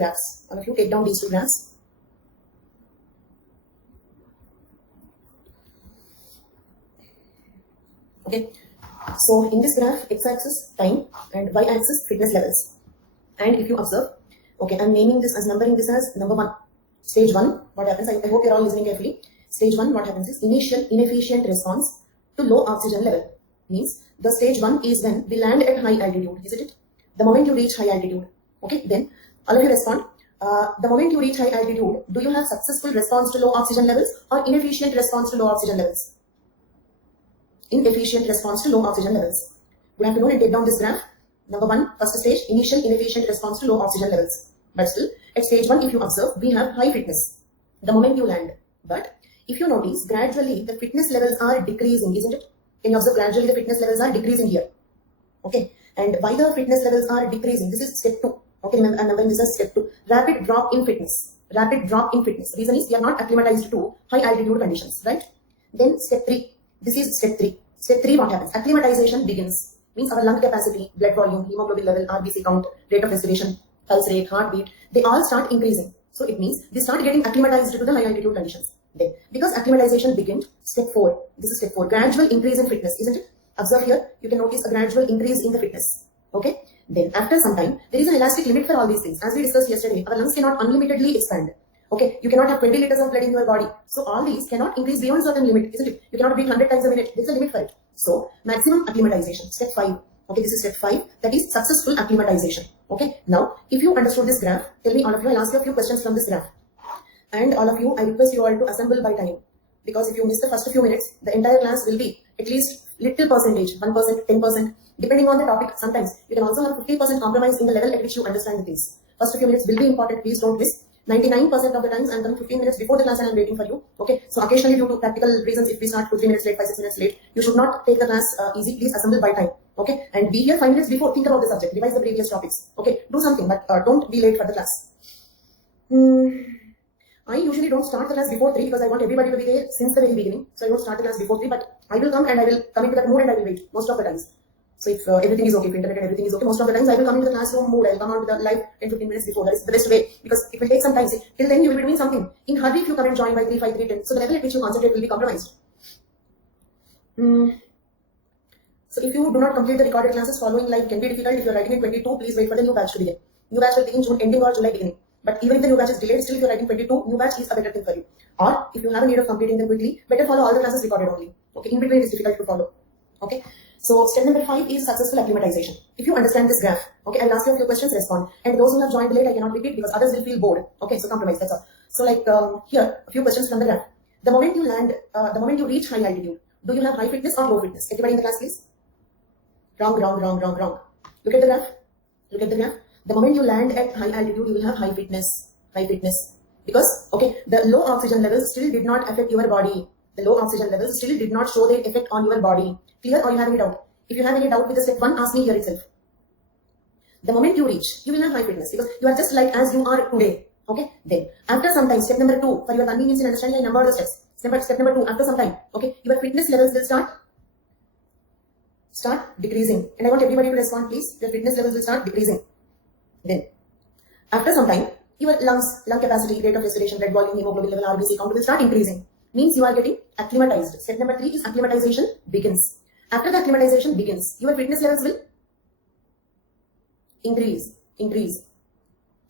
graphs. All of you take down these two graphs. Okay. So in this graph, x-axis time and y-axis fitness levels. And if you observe, okay, I'm naming this as, numbering this as number 1. Stage 1, what happens? I hope you're all listening carefully. Stage 1, what happens is initial inefficient response to low oxygen level. Means the stage 1 is when we land at high altitude, isn't it? The moment you reach high altitude, okay, then all of you respond. The moment you reach high altitude, do you have successful response to low oxygen levels or inefficient response to low oxygen levels? Inefficient response to low oxygen levels. We have to know and take down this graph. Number 1, first stage, initial inefficient response to low oxygen levels. But still, at stage 1, if you observe, we have high fitness the moment you land. But if you notice, gradually the fitness levels are decreasing, isn't it? Can you observe gradually the fitness levels are decreasing here? Okay. And why the fitness levels are decreasing? This is step 2. Okay, remember, I'm numbering this as step 2. Rapid drop in fitness. Rapid drop in fitness. Reason is we are not acclimatized to high altitude conditions, right? Then step 3. This is step 3. Step 3, what happens? Acclimatization begins. Means our lung capacity, blood volume, hemoglobin level, RBC count, rate of respiration, pulse rate, heartbeat, they all start increasing. So it means they start getting acclimatized to the high altitude conditions. Then, because acclimatization begins, step 4. This is step 4. Gradual increase in fitness, isn't it? Observe here, you can notice a gradual increase in the fitness. Okay. Then after some time, there is an elastic limit for all these things. As we discussed yesterday, our lungs cannot unlimitedly expand. Okay, you cannot have 20 liters of blood in your body. So all these cannot increase beyond certain limit, isn't it? You cannot breathe 100 times a minute. There is a limit for it. So maximum acclimatization, step 5. Okay, this is step 5. That is successful acclimatization. Okay. Now, if you understood this graph, tell me all of you. I'll ask you a few questions from this graph. And all of you, I request you all to assemble by time. Because if you miss the first few minutes, the entire class will be at least little percentage, 1%, 10%, depending on the topic. Sometimes you can also have 50% compromise in the level at which you understand the things. First few minutes will be important. Please don't miss. 99% of the times I'm coming 15 minutes before the class and I'm waiting for you. Okay. So occasionally due to practical reasons, if we start 2-3 minutes late, 5-6 minutes late, you should not take the class easy. Please assemble by time. Okay. And be here 5 minutes before. Think about the subject. Revise the previous topics. Okay. Do something, but don't be late for the class. I usually don't start the class before 3 because I want everybody to be there since the very beginning. So I don't start the class before 3, but I will come and I will come into that mood and I will wait most of the times. So if everything is okay, if internet and everything is okay, most of the times I will come into the classroom mood. I will come on to the live 10-15 minutes before. That is the best way because it will take some time. See, till then you will be doing something. In hurry if you come and join by 3, 5, 3, 10. So the level at which you concentrate will be compromised. So if you do not complete the recorded classes, following live can be difficult. If you are writing in 22, please wait for the new batch to begin. New batch will begin June ending or July beginning. But even if the new batch is delayed, still if you are writing 22, new batch is a better thing for you. Or if you have a need of completing them quickly, better follow all the classes recorded only. Okay, in between it is difficult to follow. Okay. So step number 5 is successful acclimatization. If you understand this graph, okay, I'll ask you a few questions, respond. And those who have joined late, I cannot repeat because others will feel bored. Okay, so compromise, that's all. So like here, a few questions from the graph. The moment you land, the moment you reach high altitude, do you have high fitness or low fitness? Everybody in the class, please. Wrong. Look at the graph. Look at the graph. The moment you land at high altitude, you will have high fitness. High fitness. Because, okay, the low oxygen levels still did not affect your body. The low oxygen levels still did not show their effect on your body. Clear or you have any doubt? If you have any doubt with the step 1, ask me here itself. The moment you reach, you will have high fitness because you are just like as you are today. Okay? Then, after some time, step number 2, for your convenience in understanding, I number the steps. Step number 2, after some time, okay, your fitness levels will start decreasing. And I want everybody to respond, please. Your fitness levels will start decreasing. Then, after some time, your lung capacity, rate of respiration, blood volume, hemoglobin level, RBC count will start increasing. Means you are getting acclimatized. Step number 3 is acclimatization begins. After the acclimatization begins, your fitness levels will increase.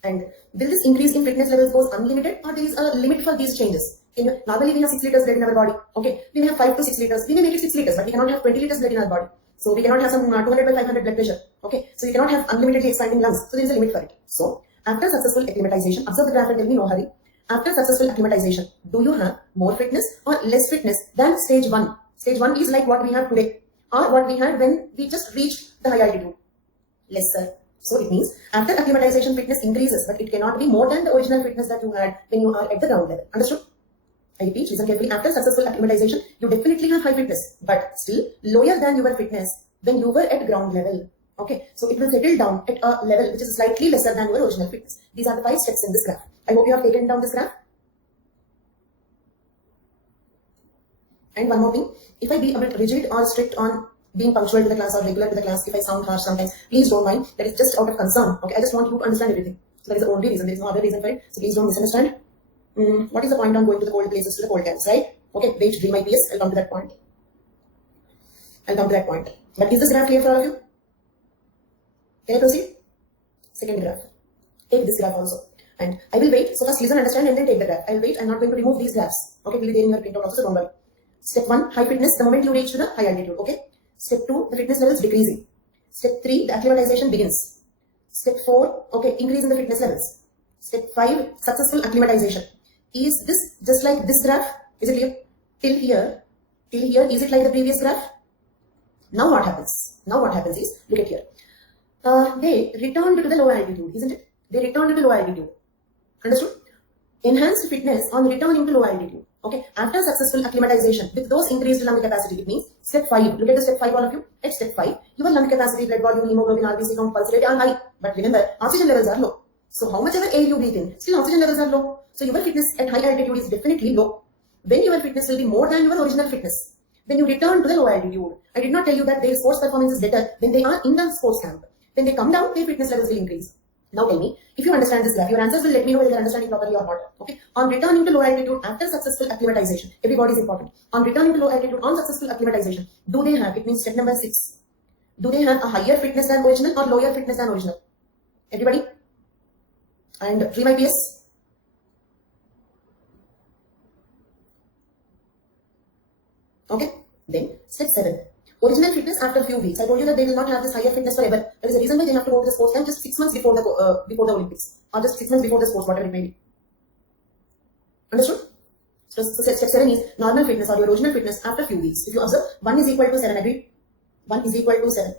And will this increase in fitness levels goes unlimited or there is a limit for these changes? Normally we have 6 liters blood in our body. Okay, we may have 5 to 6 liters. We may make it 6 liters, but we cannot have 20 liters blood in our body. So we cannot have some 200 by 500 blood pressure. Okay, so you cannot have unlimitedly expanding lungs. So there is a limit for it. So after successful acclimatization, observe the graph and tell me, no hurry. After successful acclimatization, do you have more fitness or less fitness than stage 1? Stage 1 is like what we have today or what we had when we just reached the high altitude. Lesser. So it means after acclimatization fitness increases, but it cannot be more than the original fitness that you had when you are at the ground level. Understood? I repeat, listen carefully. After successful acclimatization, you definitely have high fitness, but still lower than your fitness when you were at ground level. Okay, so it will settle down at a level which is slightly lesser than your original fitness. These are the 5 steps in this graph. I hope you have taken down this graph. And one more thing, if I be a bit rigid or strict on being punctual to the class or regular to the class, if I sound harsh sometimes, please don't mind. That is just out of concern. Okay, I just want you to understand everything. So that is the only reason. There is no other reason for it. So please don't misunderstand. What is the point on going to the cold places to the cold camps, right? Okay, wait, dream IPS. I'll come to that point. But is this graph clear for all of you? Can I proceed? Second graph. Take this graph also. And I will wait. So first listen, understand, and then take the graph. I'll wait. I'm not going to remove these graphs. Okay, will be there in your printout also, so don't worry. Step 1, high fitness, the moment you reach to the high altitude. Okay. Step 2, the fitness levels decreasing. Step 3, the acclimatization begins. Step 4, okay, increase in the fitness levels. Step 5, successful acclimatization. Is this just like this graph? Is it clear? Till here, is it like the previous graph? Now what happens? Is, look at here. They returned to the low altitude, isn't it? They returned to low altitude. Understood? Enhanced fitness on returning to low altitude. Okay, after successful acclimatization with those increased lung capacity, it means step 5. Look at the step 5, all of you. At step 5, your lung capacity, blood volume, hemoglobin, RBC count, pulse rate are high. But remember, oxygen levels are low. So how much ever air you breathe in, still oxygen levels are low. So your fitness at high altitude is definitely low. When your fitness will be more than your original fitness, when you return to the low altitude. I did not tell you that their sports performance is better when they are in the sports camp. When they come down, their fitness levels will increase. Now tell me, if you understand this graph, your answers will let me know whether you are understanding properly or not. Okay. On returning to low altitude after successful acclimatization, everybody is important. On returning to low altitude on successful acclimatization, do they have, it means step number 6, do they have a higher fitness than original or lower fitness than original? Everybody? And Dream IPS? Okay. Then step 7. Original fitness after a few weeks. I told you that they will not have this higher fitness forever. There is a reason why they have to go to the sports camp just 6 months before the Olympics, or just 6 months before the sports, whatever it may be. Understood? So step 7 is normal fitness or your original fitness after a few weeks. If you observe, 1 is equal to 7. Agreed? 1 is equal to 7.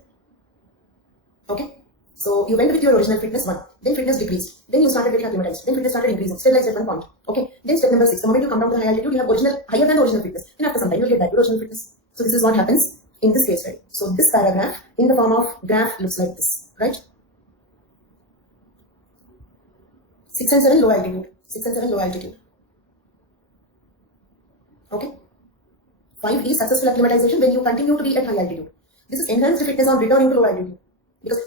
Okay. So you went with your original fitness 1. Then fitness decreased. Then you started getting acclimatized. Then fitness started increasing. Stabilized at 1 point. Okay. Then step number 6. The moment you come down to the high altitude, you have higher than original fitness. Then after some time, you'll get back to original fitness. So this is what happens in this case, right? So this paragraph in the form of graph looks like this, right? 6 and 7 low altitude. 6 and 7 low altitude. Okay. 5 is successful acclimatization when you continue to be at high altitude. This is enhanced fitness on returning to low altitude. Because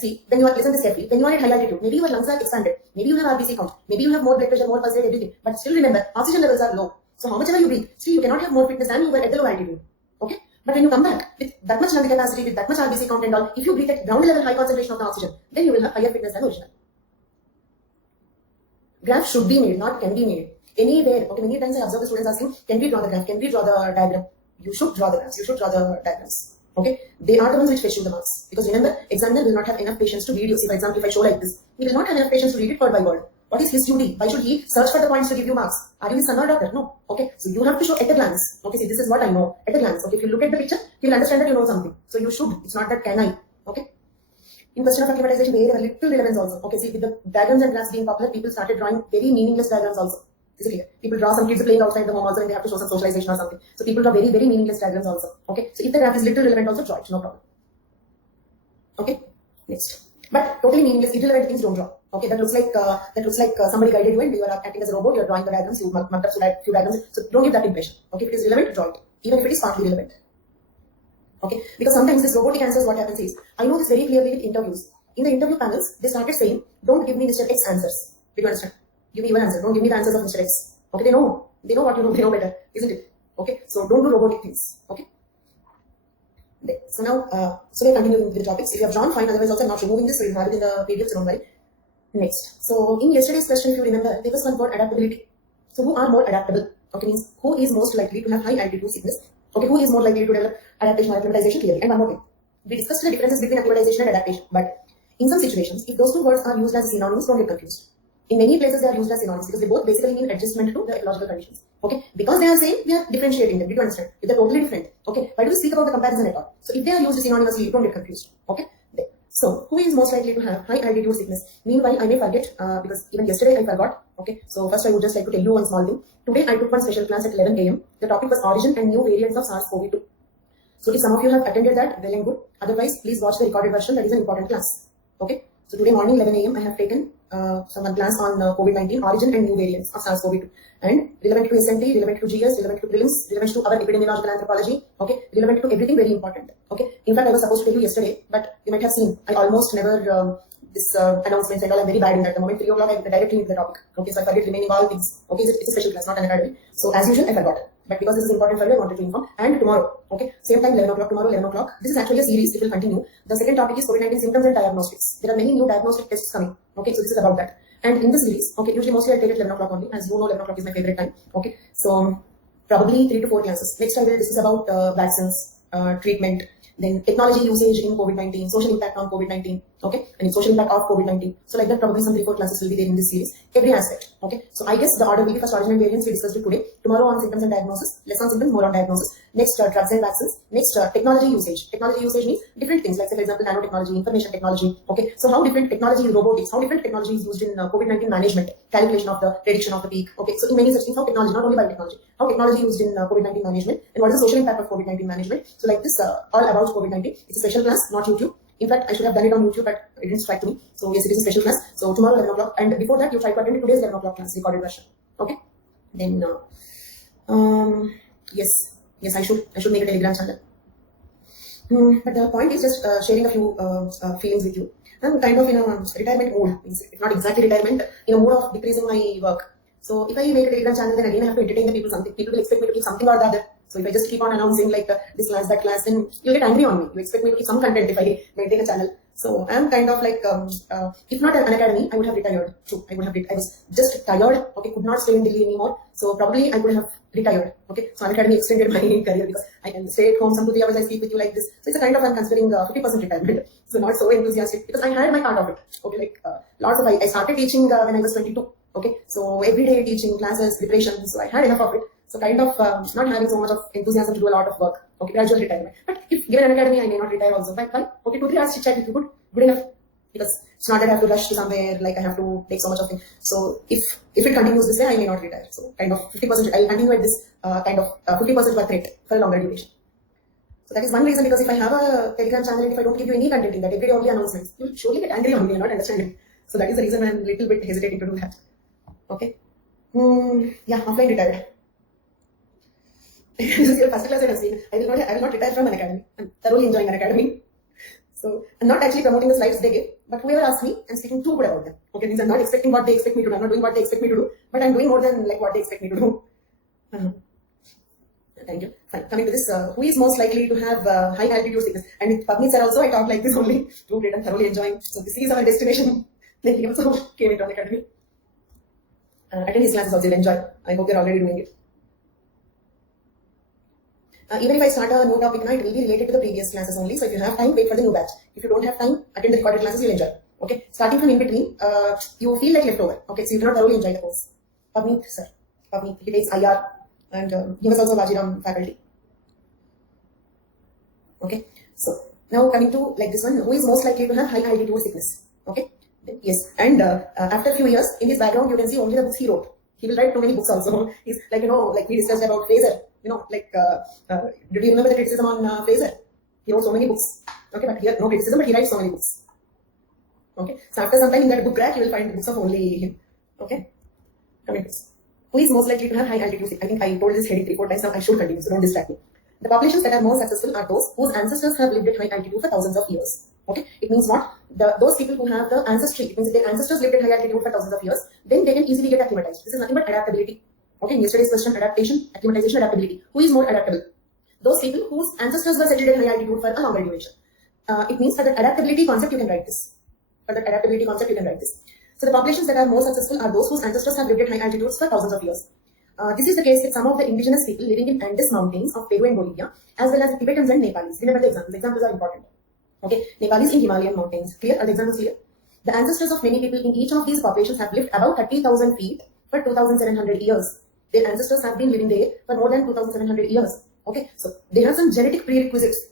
see, when you are, listen this carefully, when you are at high altitude, maybe your lungs are expanded, maybe you have RBC count, maybe you have more blood pressure, more pulse rate, everything. But still remember, oxygen levels are low. So how much ever you breathe, still you cannot have more fitness than you were at the low altitude. Okay. But when you come back with that much lung capacity, with that much RBC count and all, if you breathe at ground level high concentration of the oxygen, then you will have higher fitness than original. Graph should be made, not can be made. Anywhere, okay, many times I observe the students asking, can we draw the graph? Can we draw the diagram? You should draw the graphs. You should draw the diagrams. Okay, they are the ones which fetch you the marks. Because remember, examiner will not have enough patience to read you. See, for example, if I show like this, he will not have enough patience to read it word by word. What is his duty? Why should he search for the points to give you marks? Are you his son or daughter? No. Okay, so you have to show at a glance. Okay, see, this is what I know at a glance. Okay, if you look at the picture, you will understand that you know something. So you should. It's not that can I. Okay. In question of acclimatization, there is a little relevance also. Okay, see, with the diagrams and graphs being popular, people started drawing very meaningless diagrams also. Is it clear? People draw some kids playing outside the home also and they have to show some socialization or something. So people draw very, very meaningless diagrams also. Okay, so if the graph is little relevant also, draw it. No problem. Okay, next. But totally meaningless, irrelevant things don't draw. Okay, that looks like somebody guided you and you are acting as a robot. You are drawing the diagrams. You mucked up few diagrams. So don't give that impression. Okay, if it is relevant, draw it, even if it is partly relevant. Okay, because sometimes this robotic answers, what happens is, I know this very clearly with interviews. In the interview panels, they started saying, don't give me Mr. X answers. Did you understand? Give me your answer. Don't give me the answers of Mr. X. Okay, they know what you know. They know better, isn't it? Okay, so don't do robotic things. Okay. So now, so we are continuing with the topics. If you have drawn, fine. Otherwise, also I'm not removing this, so you have it in the PDF. So don't worry. Next. So in yesterday's question, if you remember, there was one word adaptability. So who are more adaptable? Okay, means who is most likely to have high altitude sickness? Okay, who is more likely to develop adaptation or acclimatization clearly? And one more thing. We discussed the differences between acclimatization and adaptation, but in some situations, if those two words are used as synonyms, don't get confused. In many places, they are used as synonyms because they both basically mean adjustment to the ecological conditions. Okay, because they are same, we are differentiating them. Did you understand? If they're totally different, okay, why do we speak about the comparison at all? So if they are used synonymously, you don't get confused. Okay, there. So who is most likely to have high altitude sickness? Meanwhile, I may forget because even yesterday I forgot. Okay, so first I would just like to tell you one small thing. Today I took one special class at 11 AM. The topic was origin and new variants of SARS-CoV-2. So if some of you have attended that, well and good. Otherwise, please watch the recorded version. That is an important class. Okay. So today morning 11 AM I have taken one class on COVID-19 origin and new variants of SARS-CoV-2 and relevant to SMT, relevant to GS, relevant to prelims, relevant to our epidemiological anthropology. Okay, relevant to everything, very important. Okay. In fact, I was supposed to tell you yesterday, but you might have seen I almost never this announcements and all. I'm very bad in that. The moment 3 o'clock, I directly into the topic. Okay, so I forget remaining all things. Okay, it's a special class, not an academy. So as usual, I forgot. But because this is important for you, I wanted to inform. And tomorrow, okay, same time, 11 o'clock, tomorrow, 11 o'clock. This is actually a series, it will continue. The second topic is COVID-19 symptoms and diagnostics. There are many new diagnostic tests coming. Okay, so this is about that. And in the series, okay, usually mostly I take it 11 o'clock only. As you know, 11 o'clock is my favorite time. Okay, so probably 3 to 4 classes. Next I will discuss about vaccines, treatment, then technology usage in COVID-19, social impact on COVID-19, okay, and social impact of COVID-19. So like that, probably some 3-4 classes will be there in this series, every aspect, okay. So I guess the order will be first origin and variants we discussed it today, tomorrow on symptoms and diagnosis, less on symptoms, more on diagnosis, next drugs and vaccines, next technology usage. Technology usage means different things, like say for example nanotechnology, information technology, okay. So how different technology is robotics, how different technology is used in COVID-19 management, calculation of the prediction of the peak, okay. So in many such things, how technology, not only biotechnology, how technology used in COVID-19 management, and what is the social impact of COVID-19 management. So like this, all about COVID-19. It's a special class, not YouTube. In fact, I should have done it on YouTube, but it didn't strike to me. So yes, it is a special class. So tomorrow 11 o'clock, and before that, you try to attend today's 11 o'clock class, recorded version. Okay. Then yes, I should make a Telegram channel. But the point is just sharing a few feelings with you. I'm kind of in a retirement mood. It's not exactly retirement, in a mood of decreasing my work. So if I make a Telegram channel, then again I have to entertain the people something. People will expect me to keep something or the other. So if I just keep on announcing like this class, that class, then you'll get angry on me. You expect me to keep some content if I maintain a channel. So I'm kind of like, if not an academy, I would have retired too. I was just tired. Okay, could not stay in Delhi anymore. So probably I would have retired. Okay, so an academy extended my career because I can stay at home some 2-3 hours. I speak with you like this. So it's a kind of, I'm considering 50% retirement. So not so enthusiastic because I had my part of it. Okay, like lots of I started teaching when I was 22. Okay, so every day teaching classes, preparation. So I had enough of it. So kind of not having so much of enthusiasm to do a lot of work. Okay, gradual retirement. But if given an academy, I may not retire also. But okay, 2-3 hours chit chat with you, good enough. Because it's not that I have to rush to somewhere, like I have to take so much of things. So if it continues this way, I may not retire. So kind of 50%, I'll continue at this kind of 50% work rate for a longer duration. So that is one reason, because if I have a Telegram channel and if I don't give you any content in that, every day only announcements, you'll surely get angry on me and not understand it. So that is the reason I'm a little bit hesitating to do that. Okay. Yeah, offline retired. This is your first class I have seen. I will not retire from an academy. I'm thoroughly enjoying an academy. So I'm not actually promoting the slides they give, but whoever asks me, I'm speaking too good about them. Okay, means I'm not expecting what they expect me to do. I'm not doing what they expect me to do, but I'm doing more than like what they expect me to do. Thank you. Fine. Coming to this, who is most likely to have high altitude sickness? And with Pavneet sir also, I talk like this only. Too great, I'm thoroughly enjoying. So this is our destination. Then he also came into an academy. Attend his classes also, you'll enjoy. I hope they're already doing it. Even if I start a new topic now, it will be related to the previous classes only. So if you have time, wait for the new batch. If you don't have time, attend the recorded classes, you'll enjoy. Okay, starting from in between, you feel like leftover. Okay, so you cannot thoroughly enjoy the course. Pavneet sir, Pavneet, he takes IR, and he was also Vajiram faculty. Okay, so now coming to like this one, who is most likely to have high altitude sickness? Okay, yes, and after a few years, in his background, you can see only the books he wrote. He will write too many books also. He's like, like we discussed about Fraser. Like, did you remember the criticism on Fraser? He wrote so many books. Okay, but here, no criticism, but he writes so many books. Okay, so after some time in that book rack, you will find books of only him. Okay, coming to this. Who is most likely to have high altitude sickness? I think I told this heading 3-4 times, now I should continue, so don't distract me. The populations that are more successful are those whose ancestors have lived at high altitude for thousands of years. Okay, it means what? Those people who have the ancestry, it means if their ancestors lived at high altitude for thousands of years, then they can easily get acclimatized. This is nothing but adaptability. Okay, in yesterday's question, adaptation, acclimatization, adaptability. Who is more adaptable? Those people whose ancestors were settled at high altitude for a longer duration. It means for that adaptability concept, you can write this. For that adaptability concept, you can write this. So the populations that are more successful are those whose ancestors have lived at high altitudes for thousands of years. This is the case with some of the indigenous people living in Andes mountains of Peru and Bolivia, as well as the Tibetans and Nepalis. Remember the examples. The examples are important. Okay, Nepalis in Himalayan mountains. Clear? Are the examples clear? The ancestors of many people in each of these populations have lived about 30,000 feet for 2,700 years. Their ancestors have been living there for more than 2,700 years. Okay, so they have some genetic prerequisites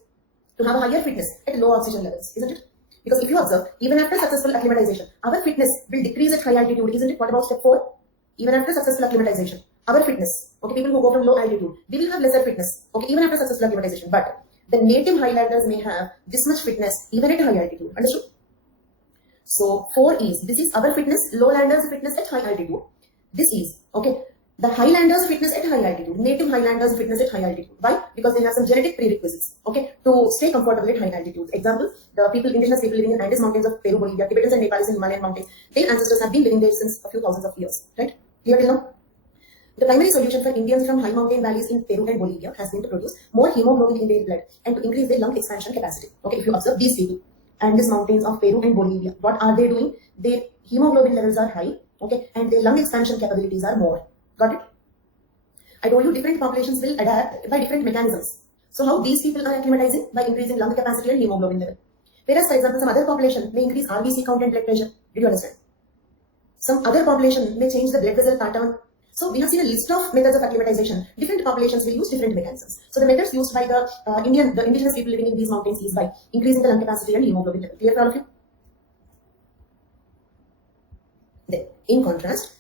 to have a higher fitness at low oxygen levels, isn't it? Because if you observe, even after successful acclimatization, our fitness will decrease at high altitude, isn't it? What about step 4? Even after successful acclimatization, our fitness, okay, people who go from low altitude, they will have lesser fitness, okay, even after successful acclimatization. But the native highlanders may have this much fitness even at high altitude. Understood? So 4 is, this is our fitness, lowlanders fitness at high altitude. This is, okay, The Highlanders fitness at high altitude, native Highlanders fitness at high altitude. Why? Because they have some genetic prerequisites, okay, to stay comfortable at high altitude. Example, the indigenous people living in Andes mountains of Peru, Bolivia, Tibetans and Nepalis in Himalayan mountains, their ancestors have been living there since a few thousands of years, right? Clear till now? The primary solution for Indians from high mountain valleys in Peru and Bolivia has been to produce more hemoglobin in their blood and to increase their lung expansion capacity. Okay, if you observe these people, Andes mountains of Peru and Bolivia, what are they doing? Their hemoglobin levels are high, okay, and their lung expansion capabilities are more. Got it? I told you different populations will adapt by different mechanisms. So how these people are acclimatizing? By increasing lung capacity and hemoglobin level. Whereas, for example, some other population may increase RBC count and blood pressure. Did you understand? Some other population may change the blood vessel pattern. So we have seen a list of methods of acclimatization. Different populations will use different mechanisms. So the methods used by the indigenous people living in these mountains is by increasing the lung capacity and hemoglobin level. Clear for all of you? Then, in contrast,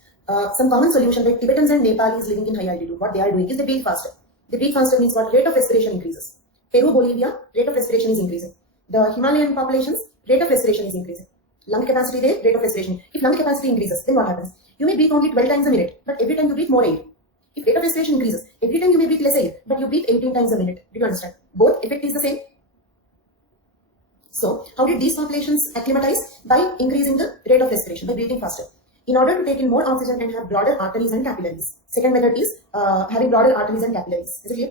some common solution like Tibetans and Nepalis living in high altitude, what they are doing is they breathe faster. They breathe faster means what? Rate of respiration increases. Peru, Bolivia, rate of respiration is increasing. The Himalayan populations, rate of respiration is increasing. Lung capacity there, rate of respiration. If lung capacity increases, then what happens? You may breathe only 12 times a minute, but every time you breathe more air. If rate of respiration increases, every time you may breathe less air, but you breathe 18 times a minute. Do you understand? Both effect is the same. So, how did these populations acclimatize? By increasing the rate of respiration, by breathing faster. In order to take in more oxygen and have broader arteries and capillaries. Second method is having broader arteries and capillaries. Is it clear?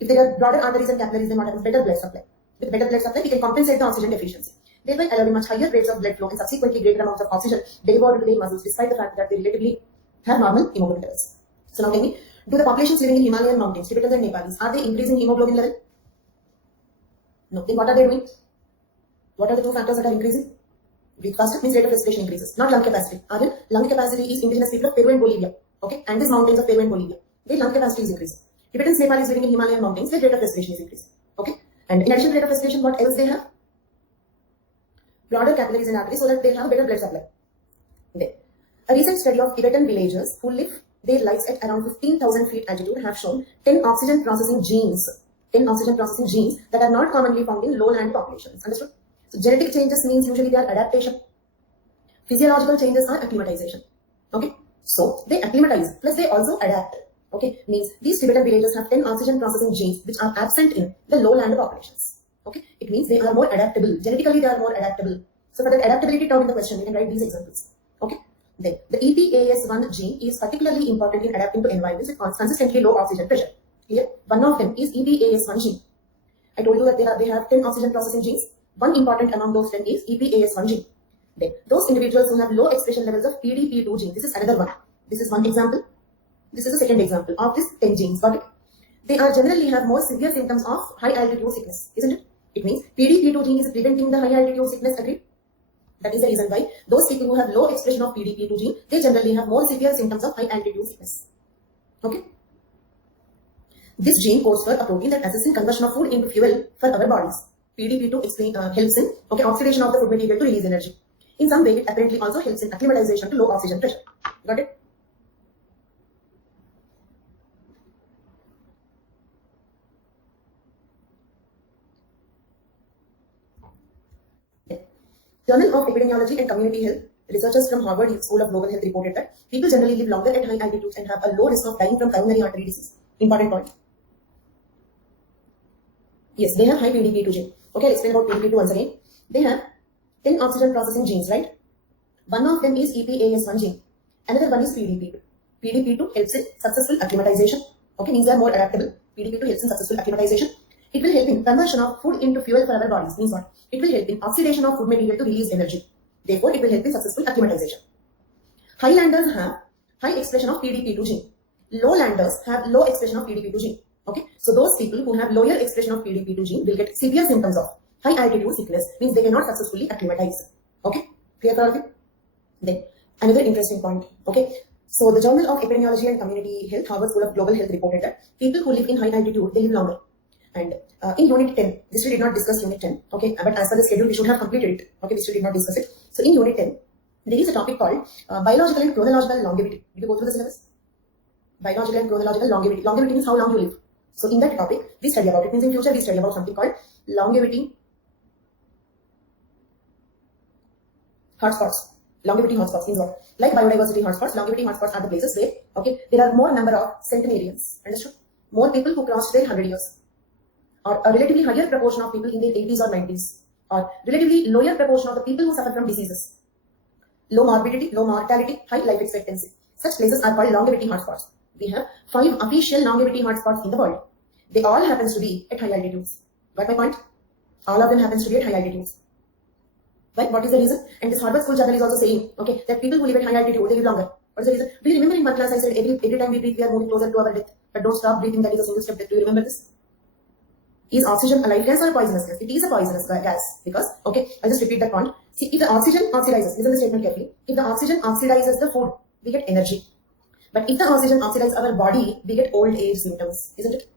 If there are broader arteries and capillaries, then what happens? Better blood supply. With better blood supply, we can compensate the oxygen deficiency, thereby allowing much higher rates of blood flow and subsequently greater amounts of oxygen delivered to their muscles, despite the fact that they relatively have normal hemoglobin levels. So now tell me, do the populations living in Himalayan mountains, Tibetans and Nepalis, are they increasing hemoglobin level? No. Then what are they doing? What are the two factors that are increasing? Breathe faster means rate of respiration increases, not lung capacity. Again, lung capacity is indigenous people of Peru and Bolivia, okay, and these mountains of Peru and Bolivia. Their lung capacity is increasing. Tibetans, Nepalis living in Himalayan mountains, their rate of respiration is increasing, okay. And in addition to rate of respiration, what else they have? Broader capillaries and arteries, so that they have better blood supply. Then, a recent study of Tibetan villagers who live their lives at around 15,000 feet altitude have shown 10 oxygen processing genes that are not commonly found in lowland populations. Understood? So genetic changes means usually they are adaptation. Physiological changes are acclimatization. Okay? So they acclimatize, plus they also adapt. Okay? Means these Tibetan villagers have 10 oxygen processing genes which are absent in the lowland populations. Okay? It means they are more adaptable. Genetically they are more adaptable. So for that adaptability term in the question, we can write these examples. Okay? Then the EPAS1 gene is particularly important in adapting to environments with consistently low oxygen pressure. Clear? One of them is EPAS1 gene. I told you that they have 10 oxygen processing genes. One important among those 10 is EPAS1 gene. Then those individuals who have low expression levels of PDP2 gene. This is another one. This is one example. This is the second example of this 10 genes. Got it? They are generally have more severe symptoms of high altitude sickness, isn't it? It means PDP2 gene is preventing the high altitude sickness. Agreed? That is the reason why those people who have low expression of PDP2 gene, they generally have more severe symptoms of high altitude sickness. Okay? This gene codes for a protein that assists in conversion of food into fuel for our bodies. PDP2 helps in oxidation of the food material to release energy. In some way, it apparently also helps in acclimatization to low oxygen pressure. Got it? Journal of Epidemiology and Community Health, researchers from Harvard School of Global Health reported that people generally live longer at high altitudes and have a low risk of dying from coronary artery disease. Important point. Yes, they have high PDP2 gene. Okay, I'll explain about PDP2 once again. They have 10 oxygen processing genes, right? One of them is EPAS1 gene. Another one is PDP2. PDP2 helps in successful acclimatization. Okay, means they are more adaptable. PDP2 helps in successful acclimatization. It will help in conversion of food into fuel for our bodies. Means what? It will help in oxidation of food material to release energy. Therefore, it will help in successful acclimatization. Highlanders have high expression of PDP2 gene. Lowlanders have low expression of PDP2 gene. Okay, so those people who have lower expression of PDP2 gene will get severe symptoms of high altitude sickness. Means they cannot successfully acclimatize. Okay, clear for all of you? Then another interesting point. Okay, so the Journal of Epidemiology and Community Health, Harvard School of Global Health reported that people who live in high altitude, they live longer. And in Unit 10, this we did not discuss Unit 10, okay, but as per the schedule, we should have completed it, okay, we still did not discuss it. So in Unit 10, there is a topic called biological and chronological longevity. Did you go through the syllabus? Biological and chronological longevity. Longevity means how long you live. So in that topic, we study about it. Means in future, we study about something called longevity hotspots. Longevity hotspots means what? Like biodiversity hotspots, longevity hotspots are the places where, okay, there are more number of centenarians, understood? More people who crossed their 100 years, or a relatively higher proportion of people in their 80s or 90s, or relatively lower proportion of the people who suffer from diseases, low morbidity, low mortality, high life expectancy. Such places are called longevity hotspots. We have 5 official longevity hotspots in the world. They all happens to be at high altitudes. Got my point? All of them happens to be at high altitudes. Right? What is the reason? And this Harvard School Journal is also saying, okay, that people who live at high altitude, they live longer. What is the reason? Do you remember in one class I said every time we breathe, we are moving closer to our death. But don't stop breathing, that is a single step death. Do you remember this? Is oxygen a life gas or a poisonous gas? It is a poisonous gas because, okay, I'll just repeat that point. See, if the oxygen oxidizes, listen to the statement carefully. If the oxygen oxidizes the food, we get energy. But if the oxygen oxidizes our body, we get old age symptoms, isn't it?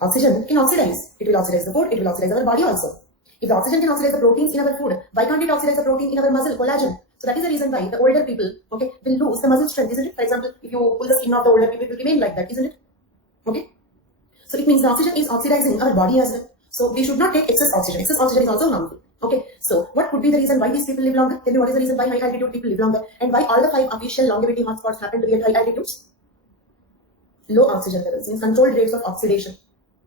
Oxygen can oxidize. It will oxidize the food, it will oxidize our body also. If the oxygen can oxidize the proteins in our food, why can't it oxidize the protein in our muscle, collagen? So that is the reason why the older people, okay, will lose the muscle strength, isn't it? For example, if you pull the skin of the older people, it will remain like that, isn't it? Okay. So it means the oxygen is oxidizing our body as well. So we should not take excess oxygen. Excess oxygen is also harmful. Okay. So what could be the reason why these people live longer? Tell me what is the reason why high altitude people live longer and why all the 5 official longevity hotspots happen to be at high altitudes? Low oxygen levels means controlled rates of oxidation.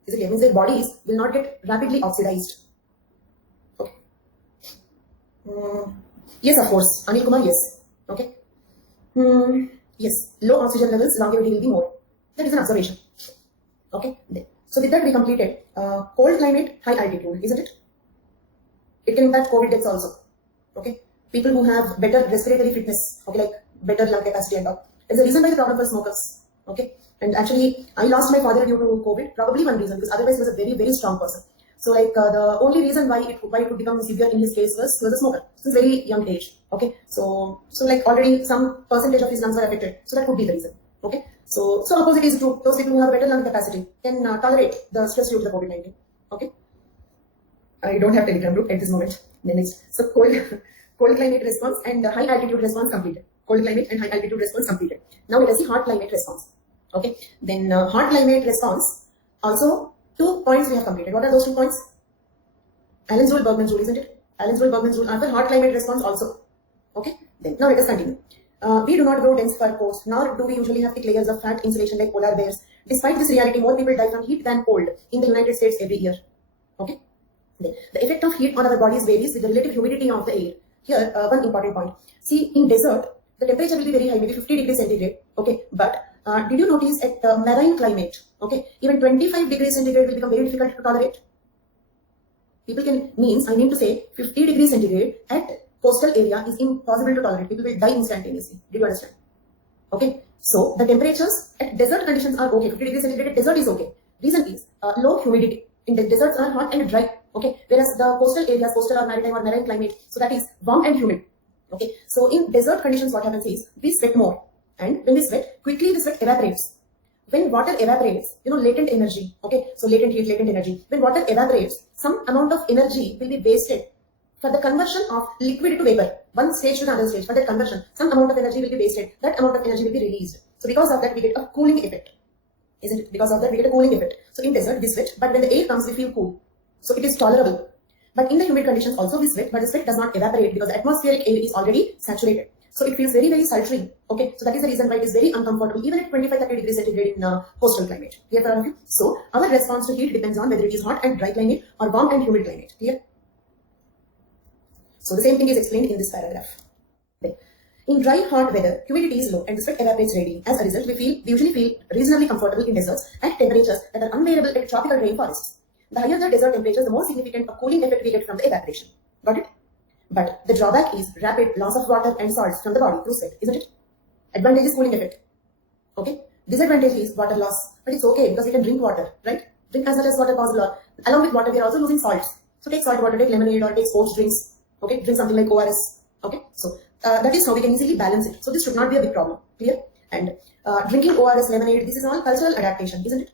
Is it clear? Means their bodies will not get rapidly oxidized. Okay. Yes, of course. Anil Kumar, yes. Okay. Yes. Low oxygen levels, longevity will be more. That is an observation. Okay. So with that we completed cold climate, high altitude, isn't it? It can impact COVID deaths also. Okay. People who have better respiratory fitness, okay, like better lung capacity and all. It's the reason why the problem for smokers. Okay. And actually, I lost my father due to COVID. Probably one reason, because otherwise he was a very, very strong person. So like the only reason why it could become severe in his case was he was a smoker since very young age. Okay. So like already some percentage of his lungs were affected. So that could be the reason. Okay. So opposite is true. Those people who have better lung capacity can tolerate the stress due to the COVID-19. Okay. I don't have Telegram group at this moment. Then next. So cold climate response and high altitude response completed. Cold climate and high altitude response completed. Now let us see hot climate response. Okay. Then hot climate response also 2 points we have completed. What are those 2 points? Allen's rule, Bergman's rule, isn't it? Allen's rule, Bergman's rule are for hot climate response also. Okay. Then now let us continue. We do not grow dense fur coats, nor do we usually have thick layers of fat insulation like polar bears. Despite this reality, more people die from heat than cold in the United States every year. Okay. Then the effect of heat on our bodies varies with the relative humidity of the air. Here, one important point. See, in desert, the temperature will be very high, maybe 50 degrees centigrade. Okay. But did you notice at marine climate, okay, even 25 degrees centigrade will become very difficult to tolerate. People can, I mean to say 50 degrees centigrade at coastal area is impossible to tolerate. People will die instantaneously. Did you understand? Okay. So the temperatures at desert conditions are okay. 50 degrees centigrade at desert is okay. Reason is low humidity. In the deserts are hot and dry. Okay. Whereas the coastal areas, coastal or maritime or marine climate, so that is warm and humid. Okay. So in desert conditions, what happens is we sweat more. And when we sweat, quickly the sweat evaporates. When water evaporates, latent energy. Okay. So latent heat, latent energy. When water evaporates, some amount of energy will be wasted for the conversion of liquid to vapor, one stage to another stage. For that conversion, some amount of energy will be wasted. That amount of energy will be released. So because of that, we get a cooling effect. Isn't it? Because of that, we get a cooling effect. So in desert, we sweat, but when the air comes, we feel cool. So it is tolerable. But in the humid conditions also we sweat, but the sweat does not evaporate because the atmospheric air is already saturated. So it feels very, very sultry. Okay. So that is the reason why it is very uncomfortable, even at 25-30 degrees centigrade in coastal climate. Clear for all of you? So our response to heat depends on whether it is hot and dry climate or warm and humid climate. Clear? So the same thing is explained in this paragraph. Then, in dry, hot weather, humidity is low and the sweat evaporates readily. As a result, we usually feel reasonably comfortable in deserts at temperatures that are unbearable at tropical rainforests. The higher the desert temperatures, the more significant a cooling effect we get from the evaporation. Got it? But the drawback is rapid loss of water and salts from the body through sweat, isn't it? Advantage is cooling effect. Okay? Disadvantage is water loss. But it's okay because we can drink water, right? Drink as much as water possible. Along with water, we are also losing salts. So take salt water, take lemonade or take sports drinks. Okay, drink something like ORS. Okay, so that is how we can easily balance it. So this should not be a big problem. Clear? And drinking ORS, lemonade, this is all cultural adaptation, isn't it?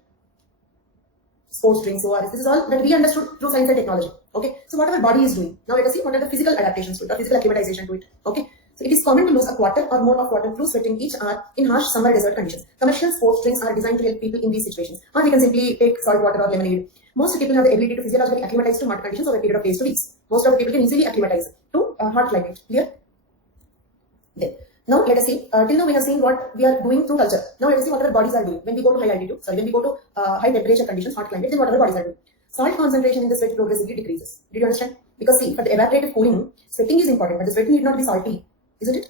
Sports drinks, ORS, this is all that we understood through science and technology. Okay, so what our body is doing. Now let us see what are the physical adaptations to it or physical acclimatization to it. Okay, so it is common to lose a quarter or more of water through sweating each hour in harsh summer desert conditions. Commercial sports drinks are designed to help people in these situations. Or we can simply take salt water or lemonade. Most people have the ability to physiologically acclimatize to hot conditions over a period of days to weeks. Most of the people can easily acclimatize to hot climate. Clear? There. Now let us see, till now we have seen what we are doing through culture. Now let us see what our bodies are doing. When we go to high altitude, when we go to high temperature conditions, hot climate, then what our bodies are doing. Salt concentration in the sweat progressively decreases. Did you understand? Because see, for the evaporative cooling, sweating is important, but the sweating need not be salty, isn't it?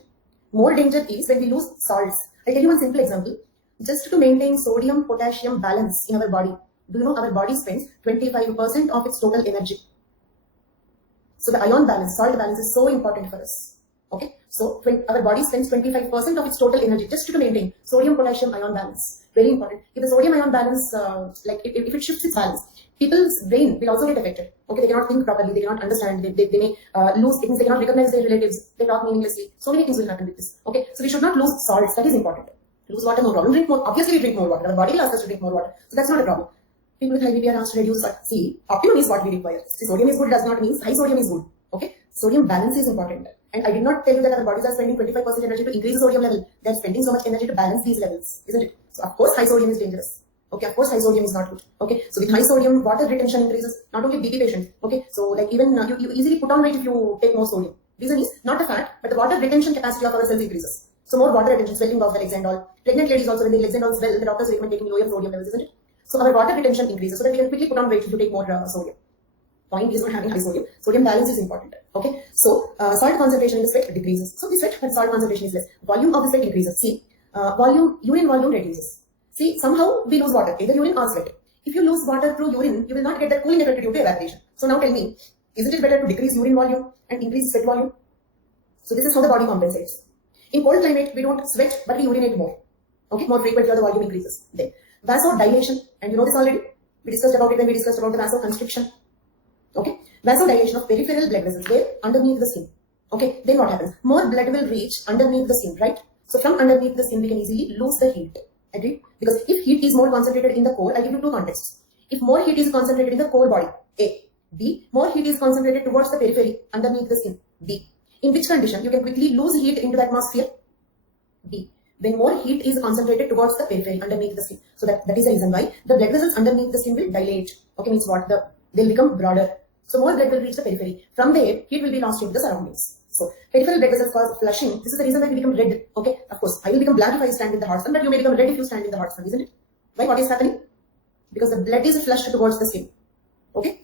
More danger is when we lose salts. I'll tell you one simple example. Just to maintain sodium-potassium balance in our body, do you know our body spends 25% of its total energy? So the ion balance, salt balance is so important for us. Okay, so when our body spends 25% of its total energy just to maintain sodium-potassium ion balance. Very important. If the sodium ion balance, if it shifts its balance, people's brain will also get affected. Okay, they cannot think properly, they cannot understand, they may lose things, they cannot recognize their relatives, they talk meaninglessly. So many things will happen with this. Okay, so we should not lose salts, that is important. Lose water, no problem. Drink more. Obviously, we drink more water. Our body will ask us to drink more water. So that's not a problem. People with high BP are asked to reduce. See, optimum is what we require. See, sodium is good does not mean high sodium is good. Okay, sodium balance is important. And I did not tell you that our bodies are spending 25% energy to increase the sodium level. They are spending so much energy to balance these levels, isn't it? So of course, high sodium is dangerous. Okay, of course, high sodium is not good. Okay, so with high sodium, water retention increases. Not only BP patients. Okay, so like even you easily put on weight if you take more sodium. Reason is not the fat, but the water retention capacity of our cells increases. So more water retention, swelling of the legs and all. Pregnant ladies also, when their legs and all swell, the doctors recommend taking lower sodium levels, isn't it? So our water retention increases so that we can quickly put on weight if you take more sodium. Point is not having high sodium. Sodium balance is important. Okay, so salt concentration in the sweat decreases. So the sweat, when salt concentration is less, volume of the sweat increases. See, urine volume reduces. See, somehow we lose water, either urine or sweat. If you lose water through urine, you will not get that cooling effect due to evaporation. So now tell me, isn't it better to decrease urine volume and increase sweat volume? So this is how the body compensates. In cold climate, we don't sweat, but we urinate more. Okay, more frequently, the volume increases. Then vasodilation, and you know this already. We discussed about it when we discussed about the vasoconstriction. Okay, vasodilation of peripheral blood vessels there underneath the skin. Okay, then what happens? More blood will reach underneath the skin, right? So from underneath the skin, we can easily lose the heat. Agreed? Because if heat is more concentrated in the core, I'll give you two contexts. If more heat is concentrated in the core body, A. B. More heat is concentrated towards the periphery underneath the skin, B. In which condition you can quickly lose heat into the atmosphere? B. When more heat is concentrated towards the periphery underneath the skin. So that is the reason why the blood vessels underneath the skin will dilate. Okay, means what? They'll become broader. So more blood will reach the periphery. From there, heat will be lost into the surroundings. So peripheral blood vessels cause flushing. This is the reason why we become red. Okay, of course, I will become black if I stand in the hot sun, but you may become red if you stand in the hot sun, isn't it? Why? What is happening? Because the blood is flushed towards the skin. Okay.